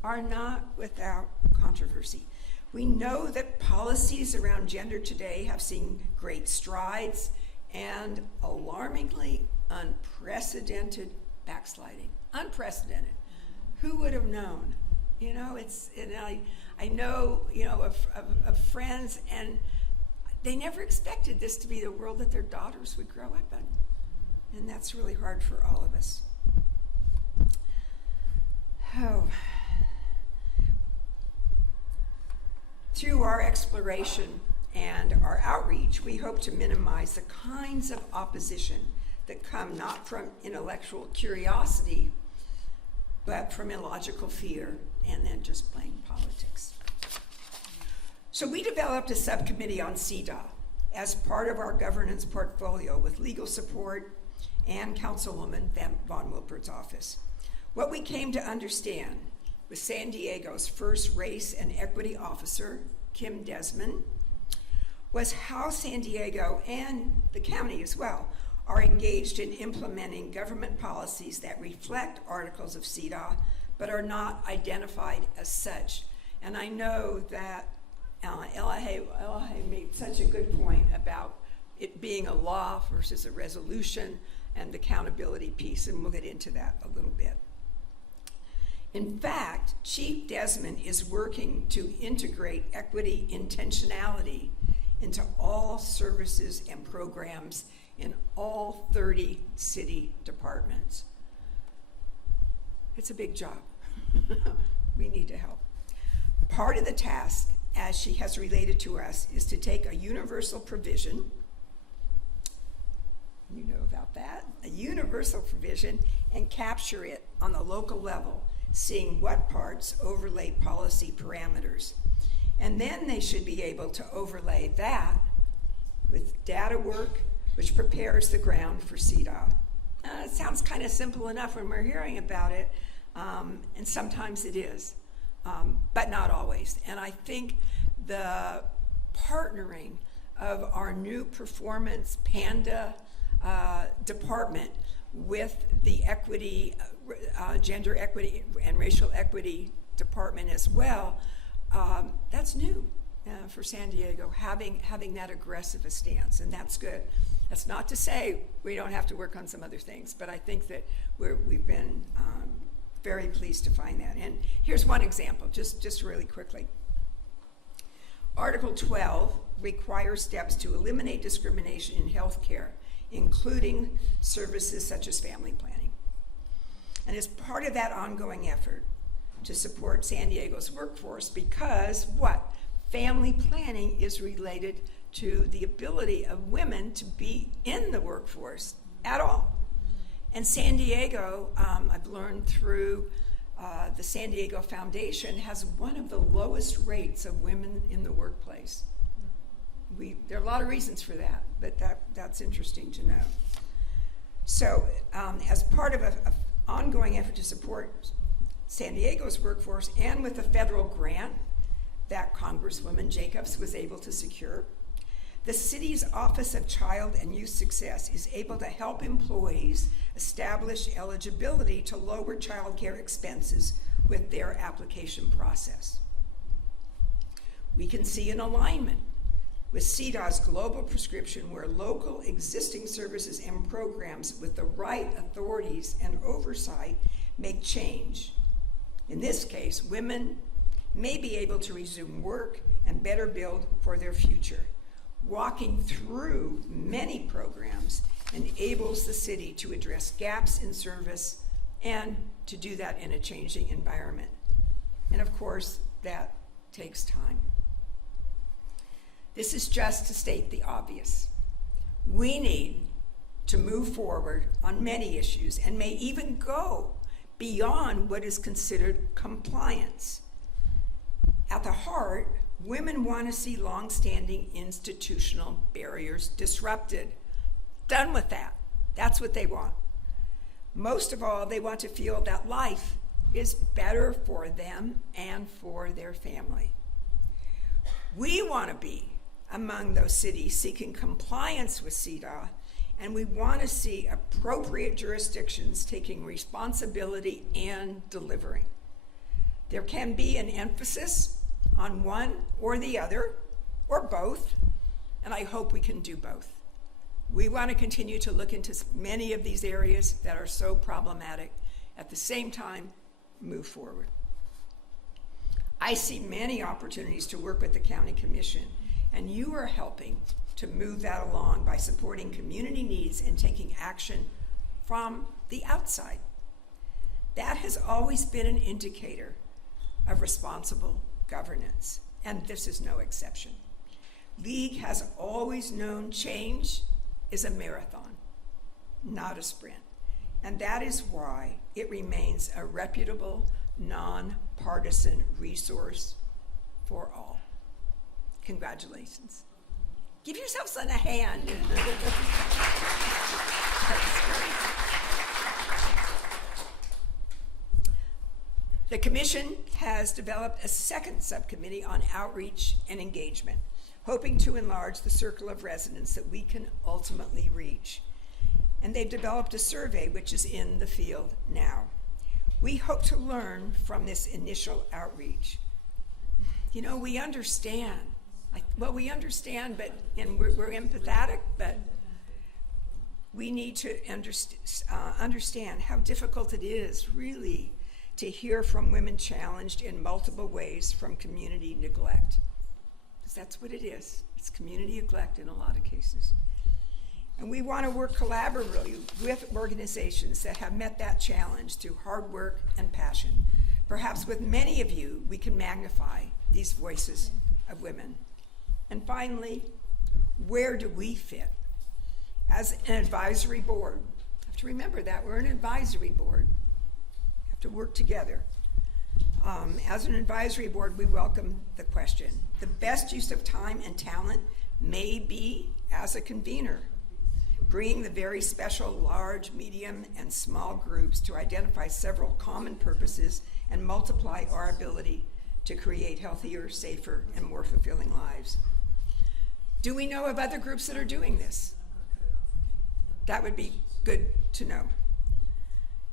are not without controversy. We know that policies around gender today have seen great strides and alarmingly unprecedented backsliding. Unprecedented. Who would have known? You know, I know, of friends, and they never expected this to be the world that their daughters would grow up in. And that's really hard for all of us. Through our exploration and our outreach, we hope to minimize the kinds of opposition that come not from intellectual curiosity, but from illogical fear and then just plain politics. So we developed a subcommittee on CEDAW as part of our governance portfolio with legal support and Councilwoman Von Wilpert's office. What we came to understand with San Diego's first race and equity officer, Kim Desmond, was how San Diego and the county as well are engaged in implementing government policies that reflect articles of CEDAW but are not identified as such. And I know that Elahe made such a good point about it being a law versus a resolution and the accountability piece, and we'll get into that a little bit. In fact, Chief Desmond is working to integrate equity intentionality into all services and programs in all 30 city departments. It's a big job. We need to help. Part of the task, as she has related to us, is to take a universal provision, you know about that, a universal provision, and capture it on the local level, seeing what parts overlay policy parameters. And then they should be able to overlay that with data work, which prepares the ground for CEDAW. It sounds kind of simple enough when we're hearing about it, and sometimes it is, but not always. And I think the partnering of our new performance PANDA department with the equity, gender equity and racial equity department as well, that's new for San Diego, having that aggressive a stance, and that's good. That's not to say we don't have to work on some other things, but I think that we've been very pleased to find that. And here's one example, just really quickly. Article 12 requires steps to eliminate discrimination in healthcare, including services such as family planning. And as part of that ongoing effort to support San Diego's workforce, because what? Family planning is related to the ability of women to be in the workforce at all. And San Diego, I've learned through the San Diego Foundation, has one of the lowest rates of women in the workplace. There are a lot of reasons for that, but that's interesting to know. So as part of an ongoing effort to support San Diego's workforce, and with a federal grant that Congresswoman Jacobs was able to secure, the city's Office of Child and Youth Success is able to help employees establish eligibility to lower child care expenses with their application process. We can see an alignment with CEDAW's global prescription, where local existing services and programs with the right authorities and oversight make change. In this case, women may be able to resume work and better build for their future. Walking through many programs enables the city to address gaps in service and to do that in a changing environment. And of course, that takes time. This is just to state the obvious. We need to move forward on many issues and may even go beyond what is considered compliance. At the heart, women want to see long-standing institutional barriers disrupted. Done with that. That's what they want. Most of all, they want to feel that life is better for them and for their family. We want to be among those cities seeking compliance with CEDAW, and we want to see appropriate jurisdictions taking responsibility and delivering. There can be an emphasis on one or the other, or both, and I hope we can do both. We want to continue to look into many of these areas that are so problematic, at the same time, move forward. I see many opportunities to work with the County Commission, and you are helping to move that along by supporting community needs and taking action from the outside. That has always been an indicator of responsible governance, and this is no exception. League has always known change is a marathon, not a sprint, and that is why it remains a reputable, nonpartisan resource for all. Congratulations. Give yourselves a hand. That's great. The commission has developed a second subcommittee on outreach and engagement, hoping to enlarge the circle of residents that we can ultimately reach. And they've developed a survey which is in the field now. We hope to learn from this initial outreach. You know, we understand. We understand, and we're empathetic, but we need to understand how difficult it is, really, to hear from women challenged in multiple ways from community neglect. Because that's what it is. It's community neglect in a lot of cases. And we want to work collaboratively with organizations that have met that challenge through hard work and passion. Perhaps with many of you, we can magnify these voices of women. And finally, where do we fit? As an advisory board, you have to remember that we're an advisory board. We have to work together. As an advisory board, we welcome the question. The best use of time and talent may be as a convener, bringing the very special large, medium, and small groups to identify several common purposes and multiply our ability to create healthier, safer, and more fulfilling lives. Do we know of other groups that are doing this? That would be good to know.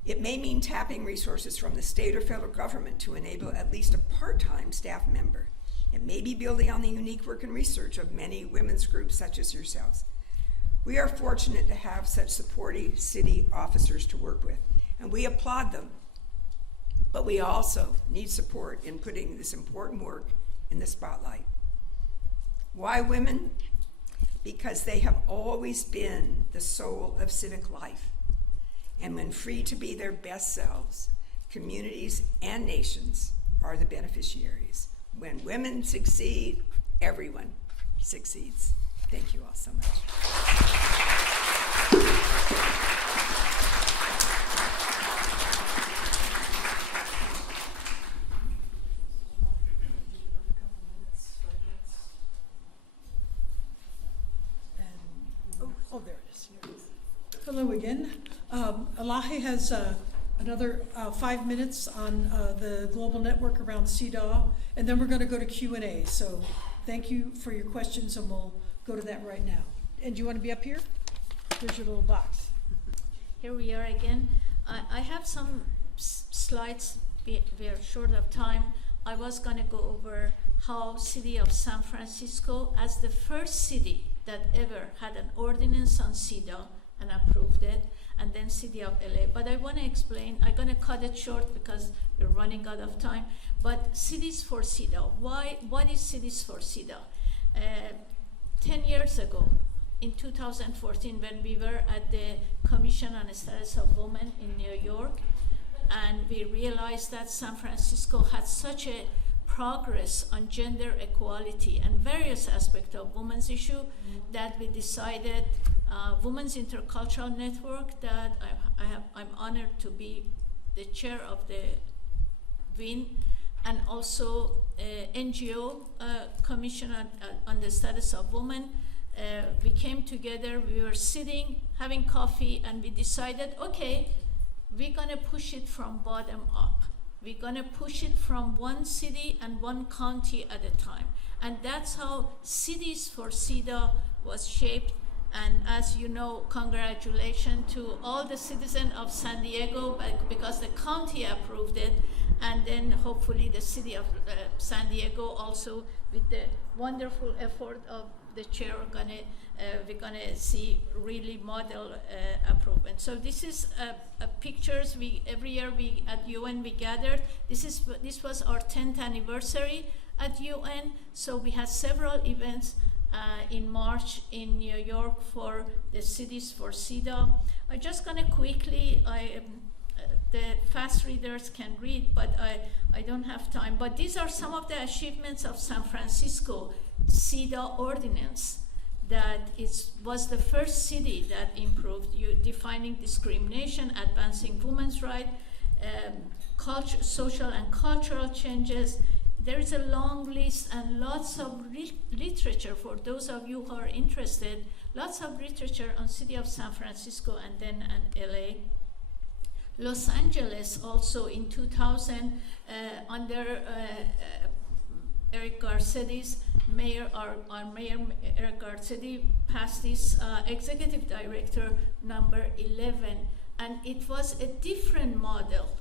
It may mean tapping resources from the state or federal government to enable at least a part-time staff member. It may be building on the unique work and research of many women's groups such as yourselves. We are fortunate to have such supportive city officers to work with, and we applaud them. But we also need support in putting this important work in the spotlight. Why women? Because they have always been the soul of civic life. And when free to be their best selves, communities and nations are the beneficiaries. When women succeed, everyone succeeds. Thank you all so much. Oh, there it is. Hello again. Elahi has another 5 minutes on the global network around CEDAW, and then we're going to go to Q&A. So thank you for your questions, and we'll go to that right now. And do you want to be up here? Here's your little box. Here we are again. I have some slides. We are short of time. I was going to go over how city of San Francisco, as the first city that ever had an ordinance on CEDAW and approved it, and then city of LA. But I want to explain. I'm going to cut it short because we're running out of time. But Cities for CEDAW. What is Cities for CEDAW? 10 years ago, in 2014, when we were at the Commission on the Status of Women in New York, and we realized that San Francisco had such a progress on gender equality and various aspects of women's issue that we decided Women's Intercultural Network, that I'm honored to be the chair of the WIN, and also NGO Commission on the Status of Women. We came together, we were sitting, having coffee, and we decided, okay, we're gonna push it from bottom up. We're gonna push it from one city and one county at a time. And that's how Cities for CEDAW was shaped. And as you know, congratulations to all the citizens of San Diego, because the county approved it, and then hopefully the city of San Diego also, with the wonderful effort of the chair, we're gonna see really model improvement. So this is pictures. Every year at UN we gathered. This was our 10th anniversary at UN. So we had several events in March in New York for the Cities for CEDAW. I'm just gonna quickly, the fast readers can read, but I don't have time. But these are some of the achievements of San Francisco CEDAW ordinance. That was the first city that improved defining discrimination, advancing women's rights, social and cultural changes. There is a long list and lots of literature for those of you who are interested, lots of literature on city of San Francisco and then LA. Los Angeles also in 2000 under Eric Garcetti's mayor, our mayor Eric Garcetti passed this executive director number 11, and it was a different model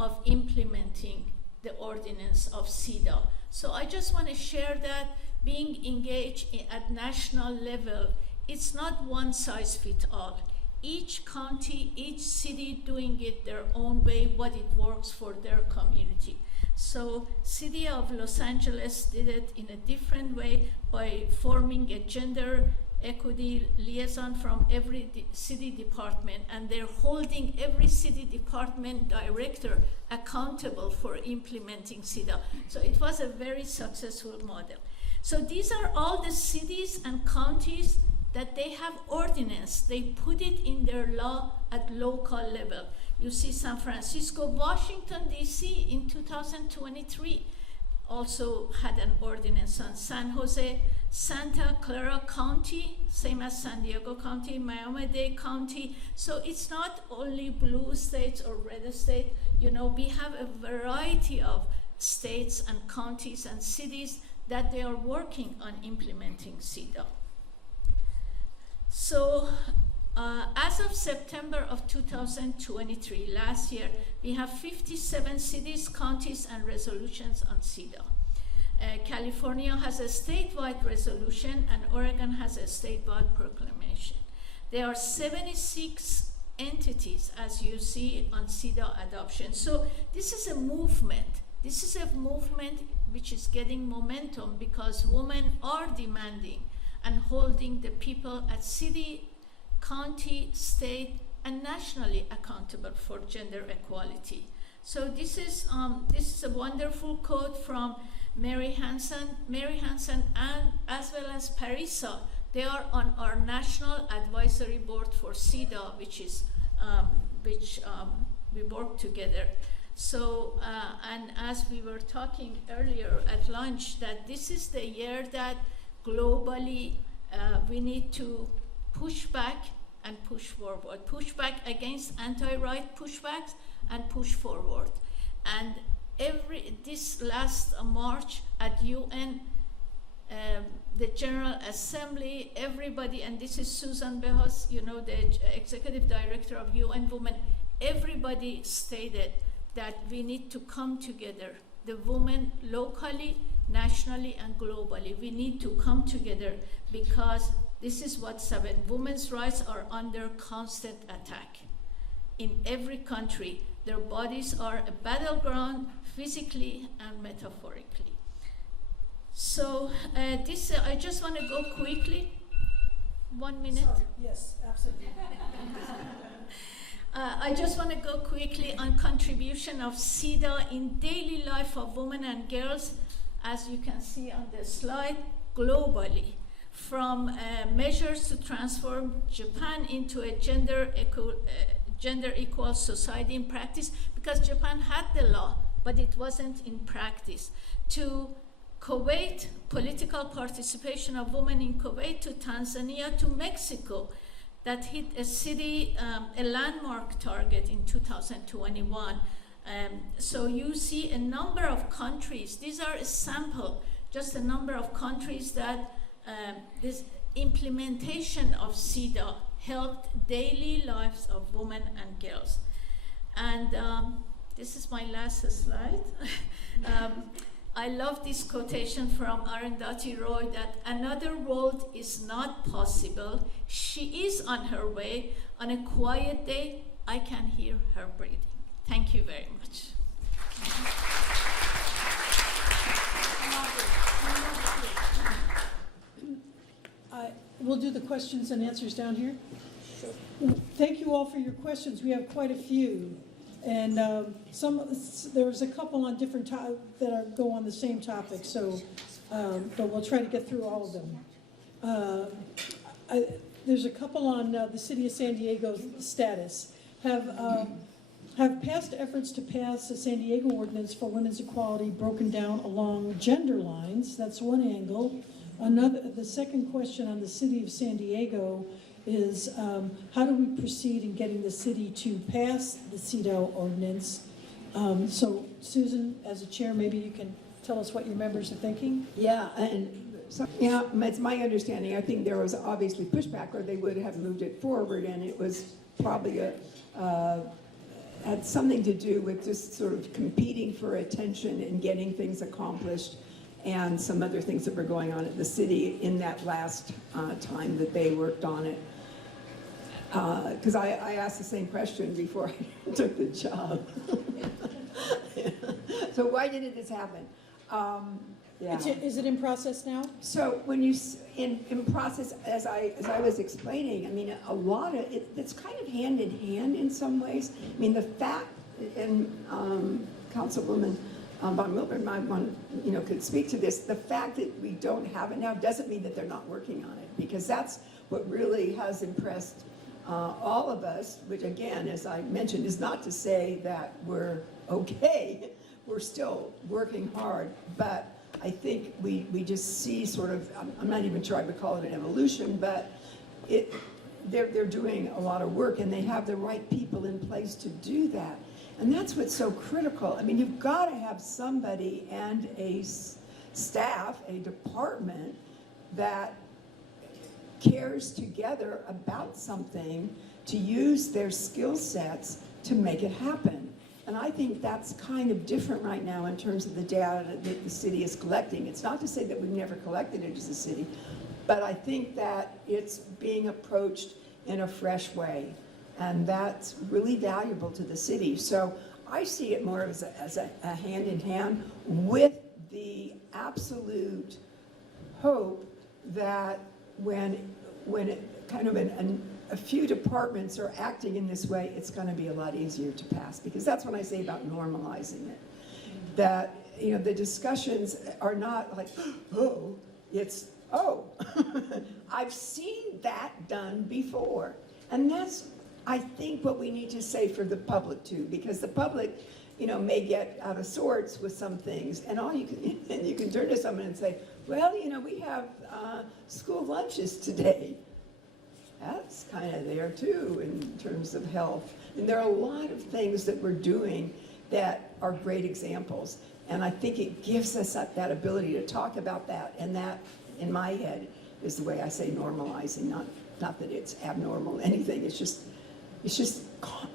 of implementing the ordinance of CEDAW. So I just want to share that being engaged at national level, it's not one size fits all. Each county, each city doing it their own way, what it works for their community. So City of Los Angeles did it in a different way by forming a gender equity liaison from every city department, and they're holding every city department director accountable for implementing CEDAW. So it was a very successful model. So these are all the cities and counties that they have ordinance. They put it in their law at local level. You see San Francisco, Washington, D.C. in 2023 also had an ordinance on San Jose, Santa Clara County, same as San Diego County, Miami-Dade County. So it's not only blue states or red states. You know, we have a variety of states and counties and cities that they are working on implementing CEDAW. So as of September of 2023, last year, we have 57 cities, counties, and resolutions on CEDAW. California has a statewide resolution, and Oregon has a statewide proclamation. There are 76 entities, as you see, on CEDAW adoption. So this is a movement. This is a movement which is getting momentum because women are demanding and holding the people at city, county, state, and nationally accountable for gender equality. So this is a wonderful quote from Mary Hansen, and as well as Parisa. They are on our National Advisory Board for CEDAW, which we work together. So, and as we were talking earlier at lunch, that this is the year that globally we need to push back and push forward. Push back against anti-right pushbacks and push forward. And this last March at UN, the General Assembly, everybody, and this is Susan Behos, you know, the Executive Director of UN Women, everybody stated that we need to come together, the women locally, nationally, and globally. We need to come together because this is what's happening. Women's rights are under constant attack. In every country, their bodies are a battleground physically and metaphorically. So I just want to go quickly. 1 minute. Sorry. Yes, absolutely. I just want to go quickly on contribution of CEDAW in daily life of women and girls, as you can see on the slide, globally, from measures to transform Japan into a gender equal society in practice, because Japan had the law, but it wasn't in practice, to Kuwait, political participation of women in Kuwait, to Tanzania, to Mexico, that hit a landmark target in 2021. So you see a number of countries, these are a sample, just a number of countries that this implementation of CEDAW helped daily lives of women and girls. And this is my last slide. I love this quotation from Arundhati Roy, that another world is not possible. She is on her way. On a quiet day, I can hear her breathing. Thank you very much. We'll do the questions and answers down here. Thank you all for your questions. We have quite a few. And there's a couple on different that go on the same topic, so, but we'll try to get through all of them. There's a couple on the City of San Diego's status. Have past efforts to pass a San Diego ordinance for women's equality broken down along gender lines? That's one angle. The second question on the City of San Diego is how do we proceed in getting the city to pass the CEDAW ordinance? So Susan, as a chair, maybe you can tell us what your members are thinking? Yeah, and so, yeah, it's my understanding, I think there was obviously pushback, or they would have moved it forward, and it was probably had something to do with just sort of competing for attention and getting things accomplished, and some other things that were going on at the city in that last time that they worked on it. Because I asked the same question before I took the job. So why didn't this happen? Yeah. Is it in process now? So when you, in process, as I was explaining, I mean, a lot of it's kind of hand in hand in some ways. I mean, the fact, and Councilwoman Von Milburn might want, could speak to this, the fact that we don't have it now doesn't mean that they're not working on it, because that's what really has impressed all of us, which again, as I mentioned, is not to say that we're okay. We're still working hard, but I think we just see sort of, I'm not even sure I would call it an evolution, but they're doing a lot of work, and they have the right people in place to do that. And that's what's so critical. I mean, you've got to have somebody and a staff, a department that cares together about something to use their skill sets to make it happen. And I think that's kind of different right now in terms of the data that the city is collecting. It's not to say that we've never collected it as a city, but I think that it's being approached in a fresh way. And that's really valuable to the city. So I see it more as a hand in hand with the absolute hope that when it kind of a few departments are acting in this way, it's going to be a lot easier to pass, because that's what I say about normalizing it. That, the discussions are not like, oh, it's, oh, I've seen that done before. And that's, I think, what we need to say for the public too, because the public, may get out of sorts with some things, and you can turn to someone and say, well, we have school lunches today. That's kind of there too in terms of health. And there are a lot of things that we're doing that are great examples. And I think it gives us that ability to talk about that. And that, in my head, is the way I say normalizing, not that it's abnormal, anything. It's just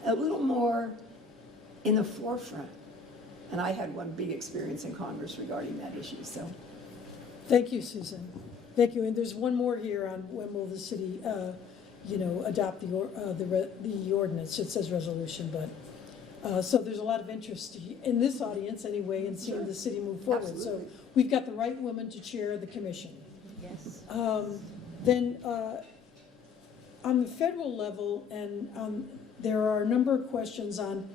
a little more in the forefront. And I had one big experience in Congress regarding that issue, so. Thank you, Susan. Thank you. And there's one more here on when will the city, adopt the ordinance. It says resolution, but so there's a lot of interest in this audience anyway in seeing the city move forward. Absolutely. So we've got the right woman to chair the commission. Yes. Then on the federal level, and there are a number of questions on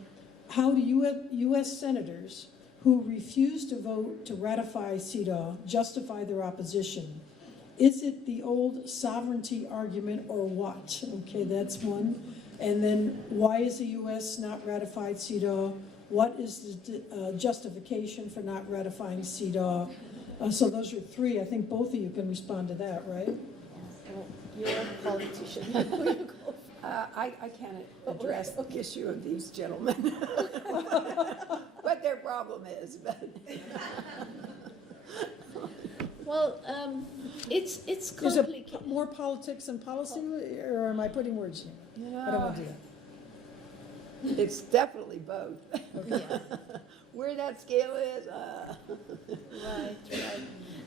how do U.S. senators who refuse to vote to ratify CEDAW justify their opposition? Is it the old sovereignty argument or what? Okay, that's one. And then why is the U.S. not ratified CEDAW? What is the justification for not ratifying CEDAW? So those are three. I think both of you can respond to that, right? You're a politician. I can't address the issue of these gentlemen, what their problem is, but. Well, it's Is complicated. it more politics and policy, or am I putting words here? I don't want to do that. It's definitely both. Yeah. Where that scale is, Right.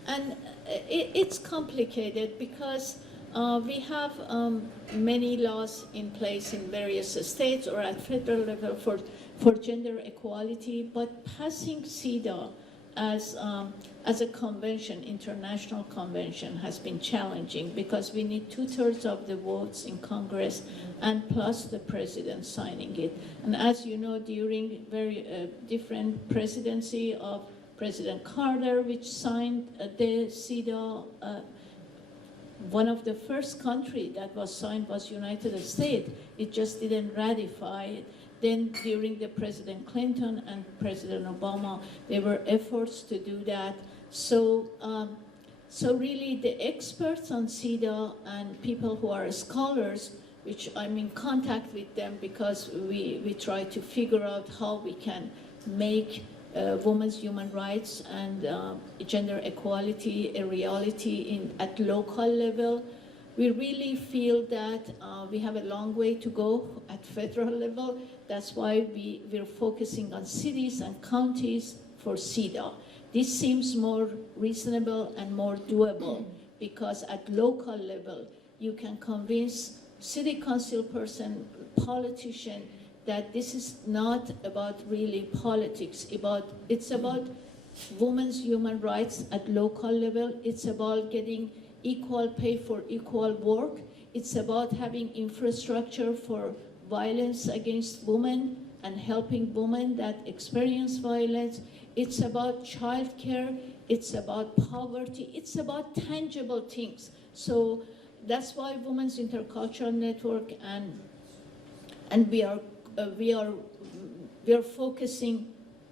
And it's complicated because we have many laws in place in various states or at federal level for gender equality, but passing CEDAW as a convention, international convention, has been challenging because we need 2/3 of the votes in Congress and plus the president signing it. And as you know, during very different presidency of President Carter, which signed the CEDAW, one of the first country that was signed was United States. It just didn't ratify it. Then during the President Clinton and President Obama, there were efforts to do that. So So really the experts on CEDAW and people who are scholars, which I'm in contact with them because we try to figure out how we can make women's human rights and gender equality a reality at local level. We really feel that we have a long way to go at federal level. That's why we're focusing on cities and counties for CEDAW. This seems more reasonable and more doable because at local level, you can convince city council person, politician, that this is not about really politics, it's about women's human rights at local level. It's about getting equal pay for equal work. It's about having infrastructure for violence against women and helping women that experience violence. It's about childcare. It's about poverty. It's about tangible things. So that's why Women's Intercultural Network and we are focusing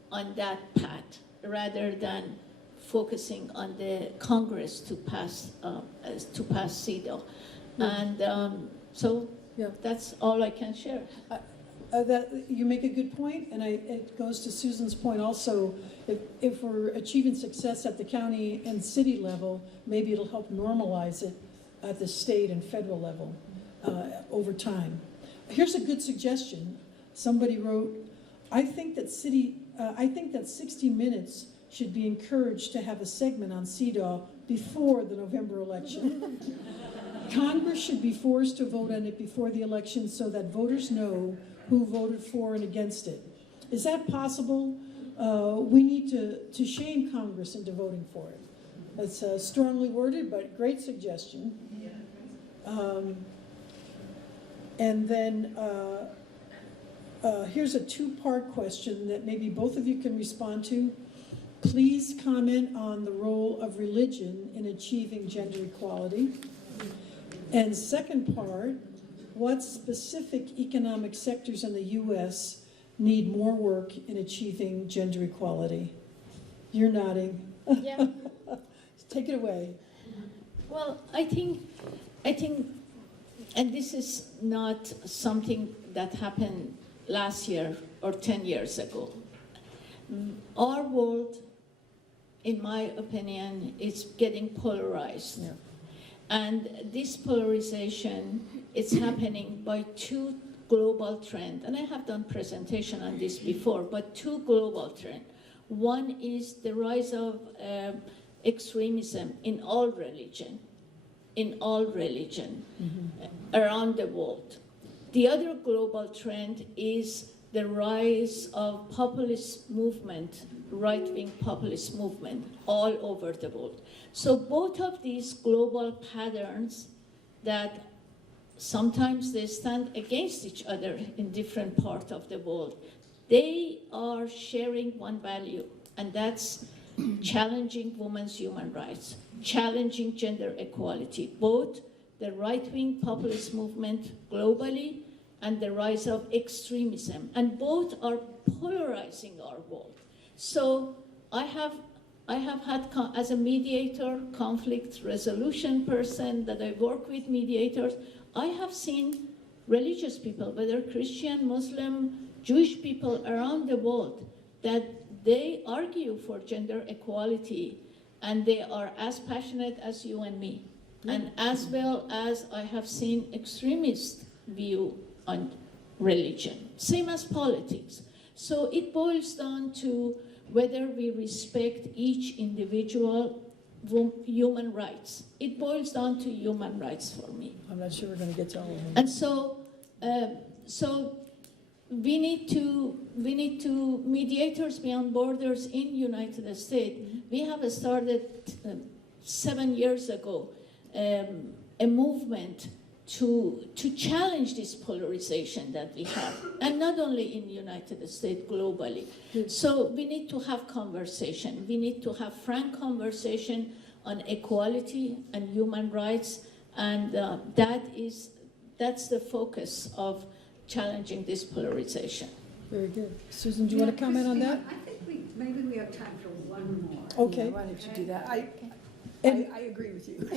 on that path rather than focusing on the Congress to pass CEDAW. And so that's all I can share. That you make a good point, and it goes to Susan's point also. If we're achieving success at the county and city level, maybe it'll help normalize it at the state and federal level over time. Here's a good suggestion. Somebody wrote, I think that 60 Minutes should be encouraged to have a segment on CEDAW before the November election. Congress should be forced to vote on it before the election so that voters know who voted for and against it. Is that possible? We need to shame Congress into voting for it. That's strongly worded, but great suggestion. And then here's a two-part question that maybe both of you can respond to. Please comment on the role of religion in achieving gender equality. And second part, what specific economic sectors in the U.S. need more work in achieving gender equality? You're nodding. Yeah. Take it away. Well, I think, and this is not something that happened last year or 10 years ago. Our world, in my opinion, is getting polarized. Yeah. And this polarization is happening by two global trends. And I have done presentation on this before, but two global trends. One is the rise of extremism in all religion around the world. The other global trend is the rise of populist movement, right-wing populist movement all over the world. So both of these global patterns that sometimes they stand against each other in different parts of the world, they are sharing one value, and that's challenging women's human rights, challenging gender equality, both the right-wing populist movement globally and the rise of extremism, and both are polarizing our world. So I have had, as a mediator, conflict resolution person that I work with mediators, I have seen religious people, whether Christian, Muslim, Jewish people around the world, that they argue for gender equality, and they are as passionate as you and me. And as well as I have seen extremist view on religion, same as politics. So it boils down to whether we respect each individual human rights. It boils down to human rights for me. I'm not sure we're going to get to all of them. And so we need to mediators beyond borders in United States. We have started 7 years ago a movement to challenge this polarization that we have, and not only in the United States, globally. So we need to have conversation. We need to have frank conversation on equality and human rights, and that's the focus of challenging this polarization. Very good. Susan, do you want to comment on that? I think maybe we have time for one more. Okay. Why don't you do that? And I agree with you.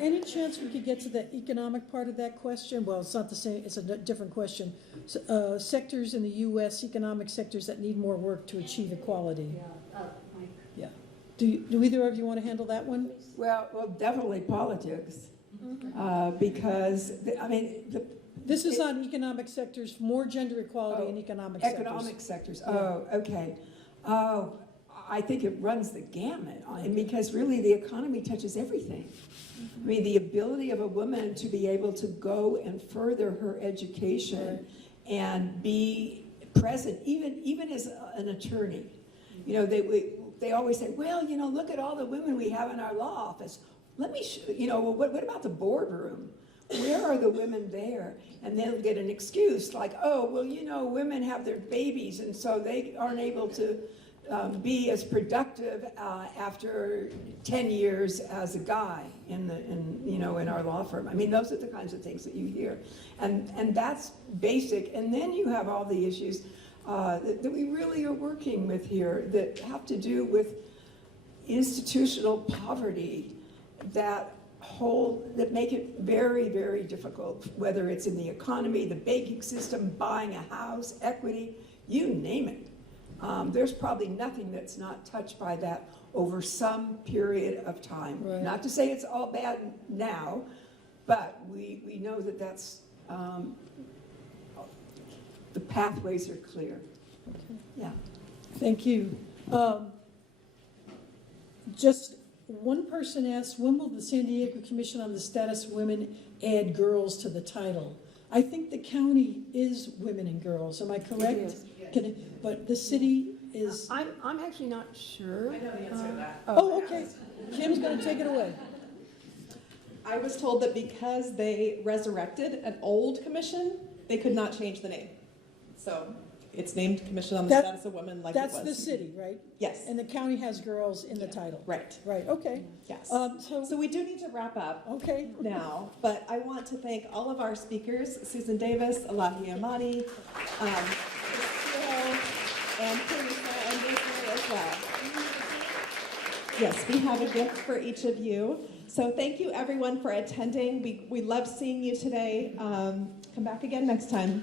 any chance we could get to the economic part of that question? Well, it's not the same, it's a different question. Sectors in the U.S., economic sectors that need more work to achieve equality. Yeah. Do either of you want to handle that one? Well, definitely politics, because, This is on economic sectors, more gender equality in economic sectors. economic sectors, oh, okay. Oh, I think it runs the gamut, and because really the economy touches everything. I mean, the ability of a woman to be able to go and further her education and be present, even as an attorney. You know, they always say, well, you know, look at all the women we have in our law office. Let me, well, what about the boardroom? Where are the women there? And they'll get an excuse like, oh, well, you know, women have their babies, and so they aren't able to be as productive after 10 years as a guy in our law firm. I mean, those are the kinds of things that you hear, and that's basic. And then you have all the issues that we really are working with here that have to do with institutional poverty that make it very, very difficult, whether it's in the economy, the banking system, buying a house, equity, you name it. There's probably nothing that's not touched by that over some period of time. Right. Not to say it's all bad now, but we know that that's, the pathways are clear. Yeah. Thank you. Just one person asked, when will the San Diego Commission on the Status of Women add girls to the title? I think the county is women and girls, am I correct? It is. But the city is... I'm actually not sure. I know the answer to that. Oh, okay. Kim's going to take it away. I was told that because they resurrected an old commission, they could not change the name. So it's named Commission on the Status of Women like it was. That's the city, right? Yes. And the county has girls in the title. Right. Right, okay. Yes. So So we do need to wrap up okay. now, but I want to thank all of our speakers, Susan Davis, Alahi Amani, Christine, and Teresa and Israel as well. Yes, we have a gift for each of you. So thank you everyone for attending. We love seeing you today. Come back again next time.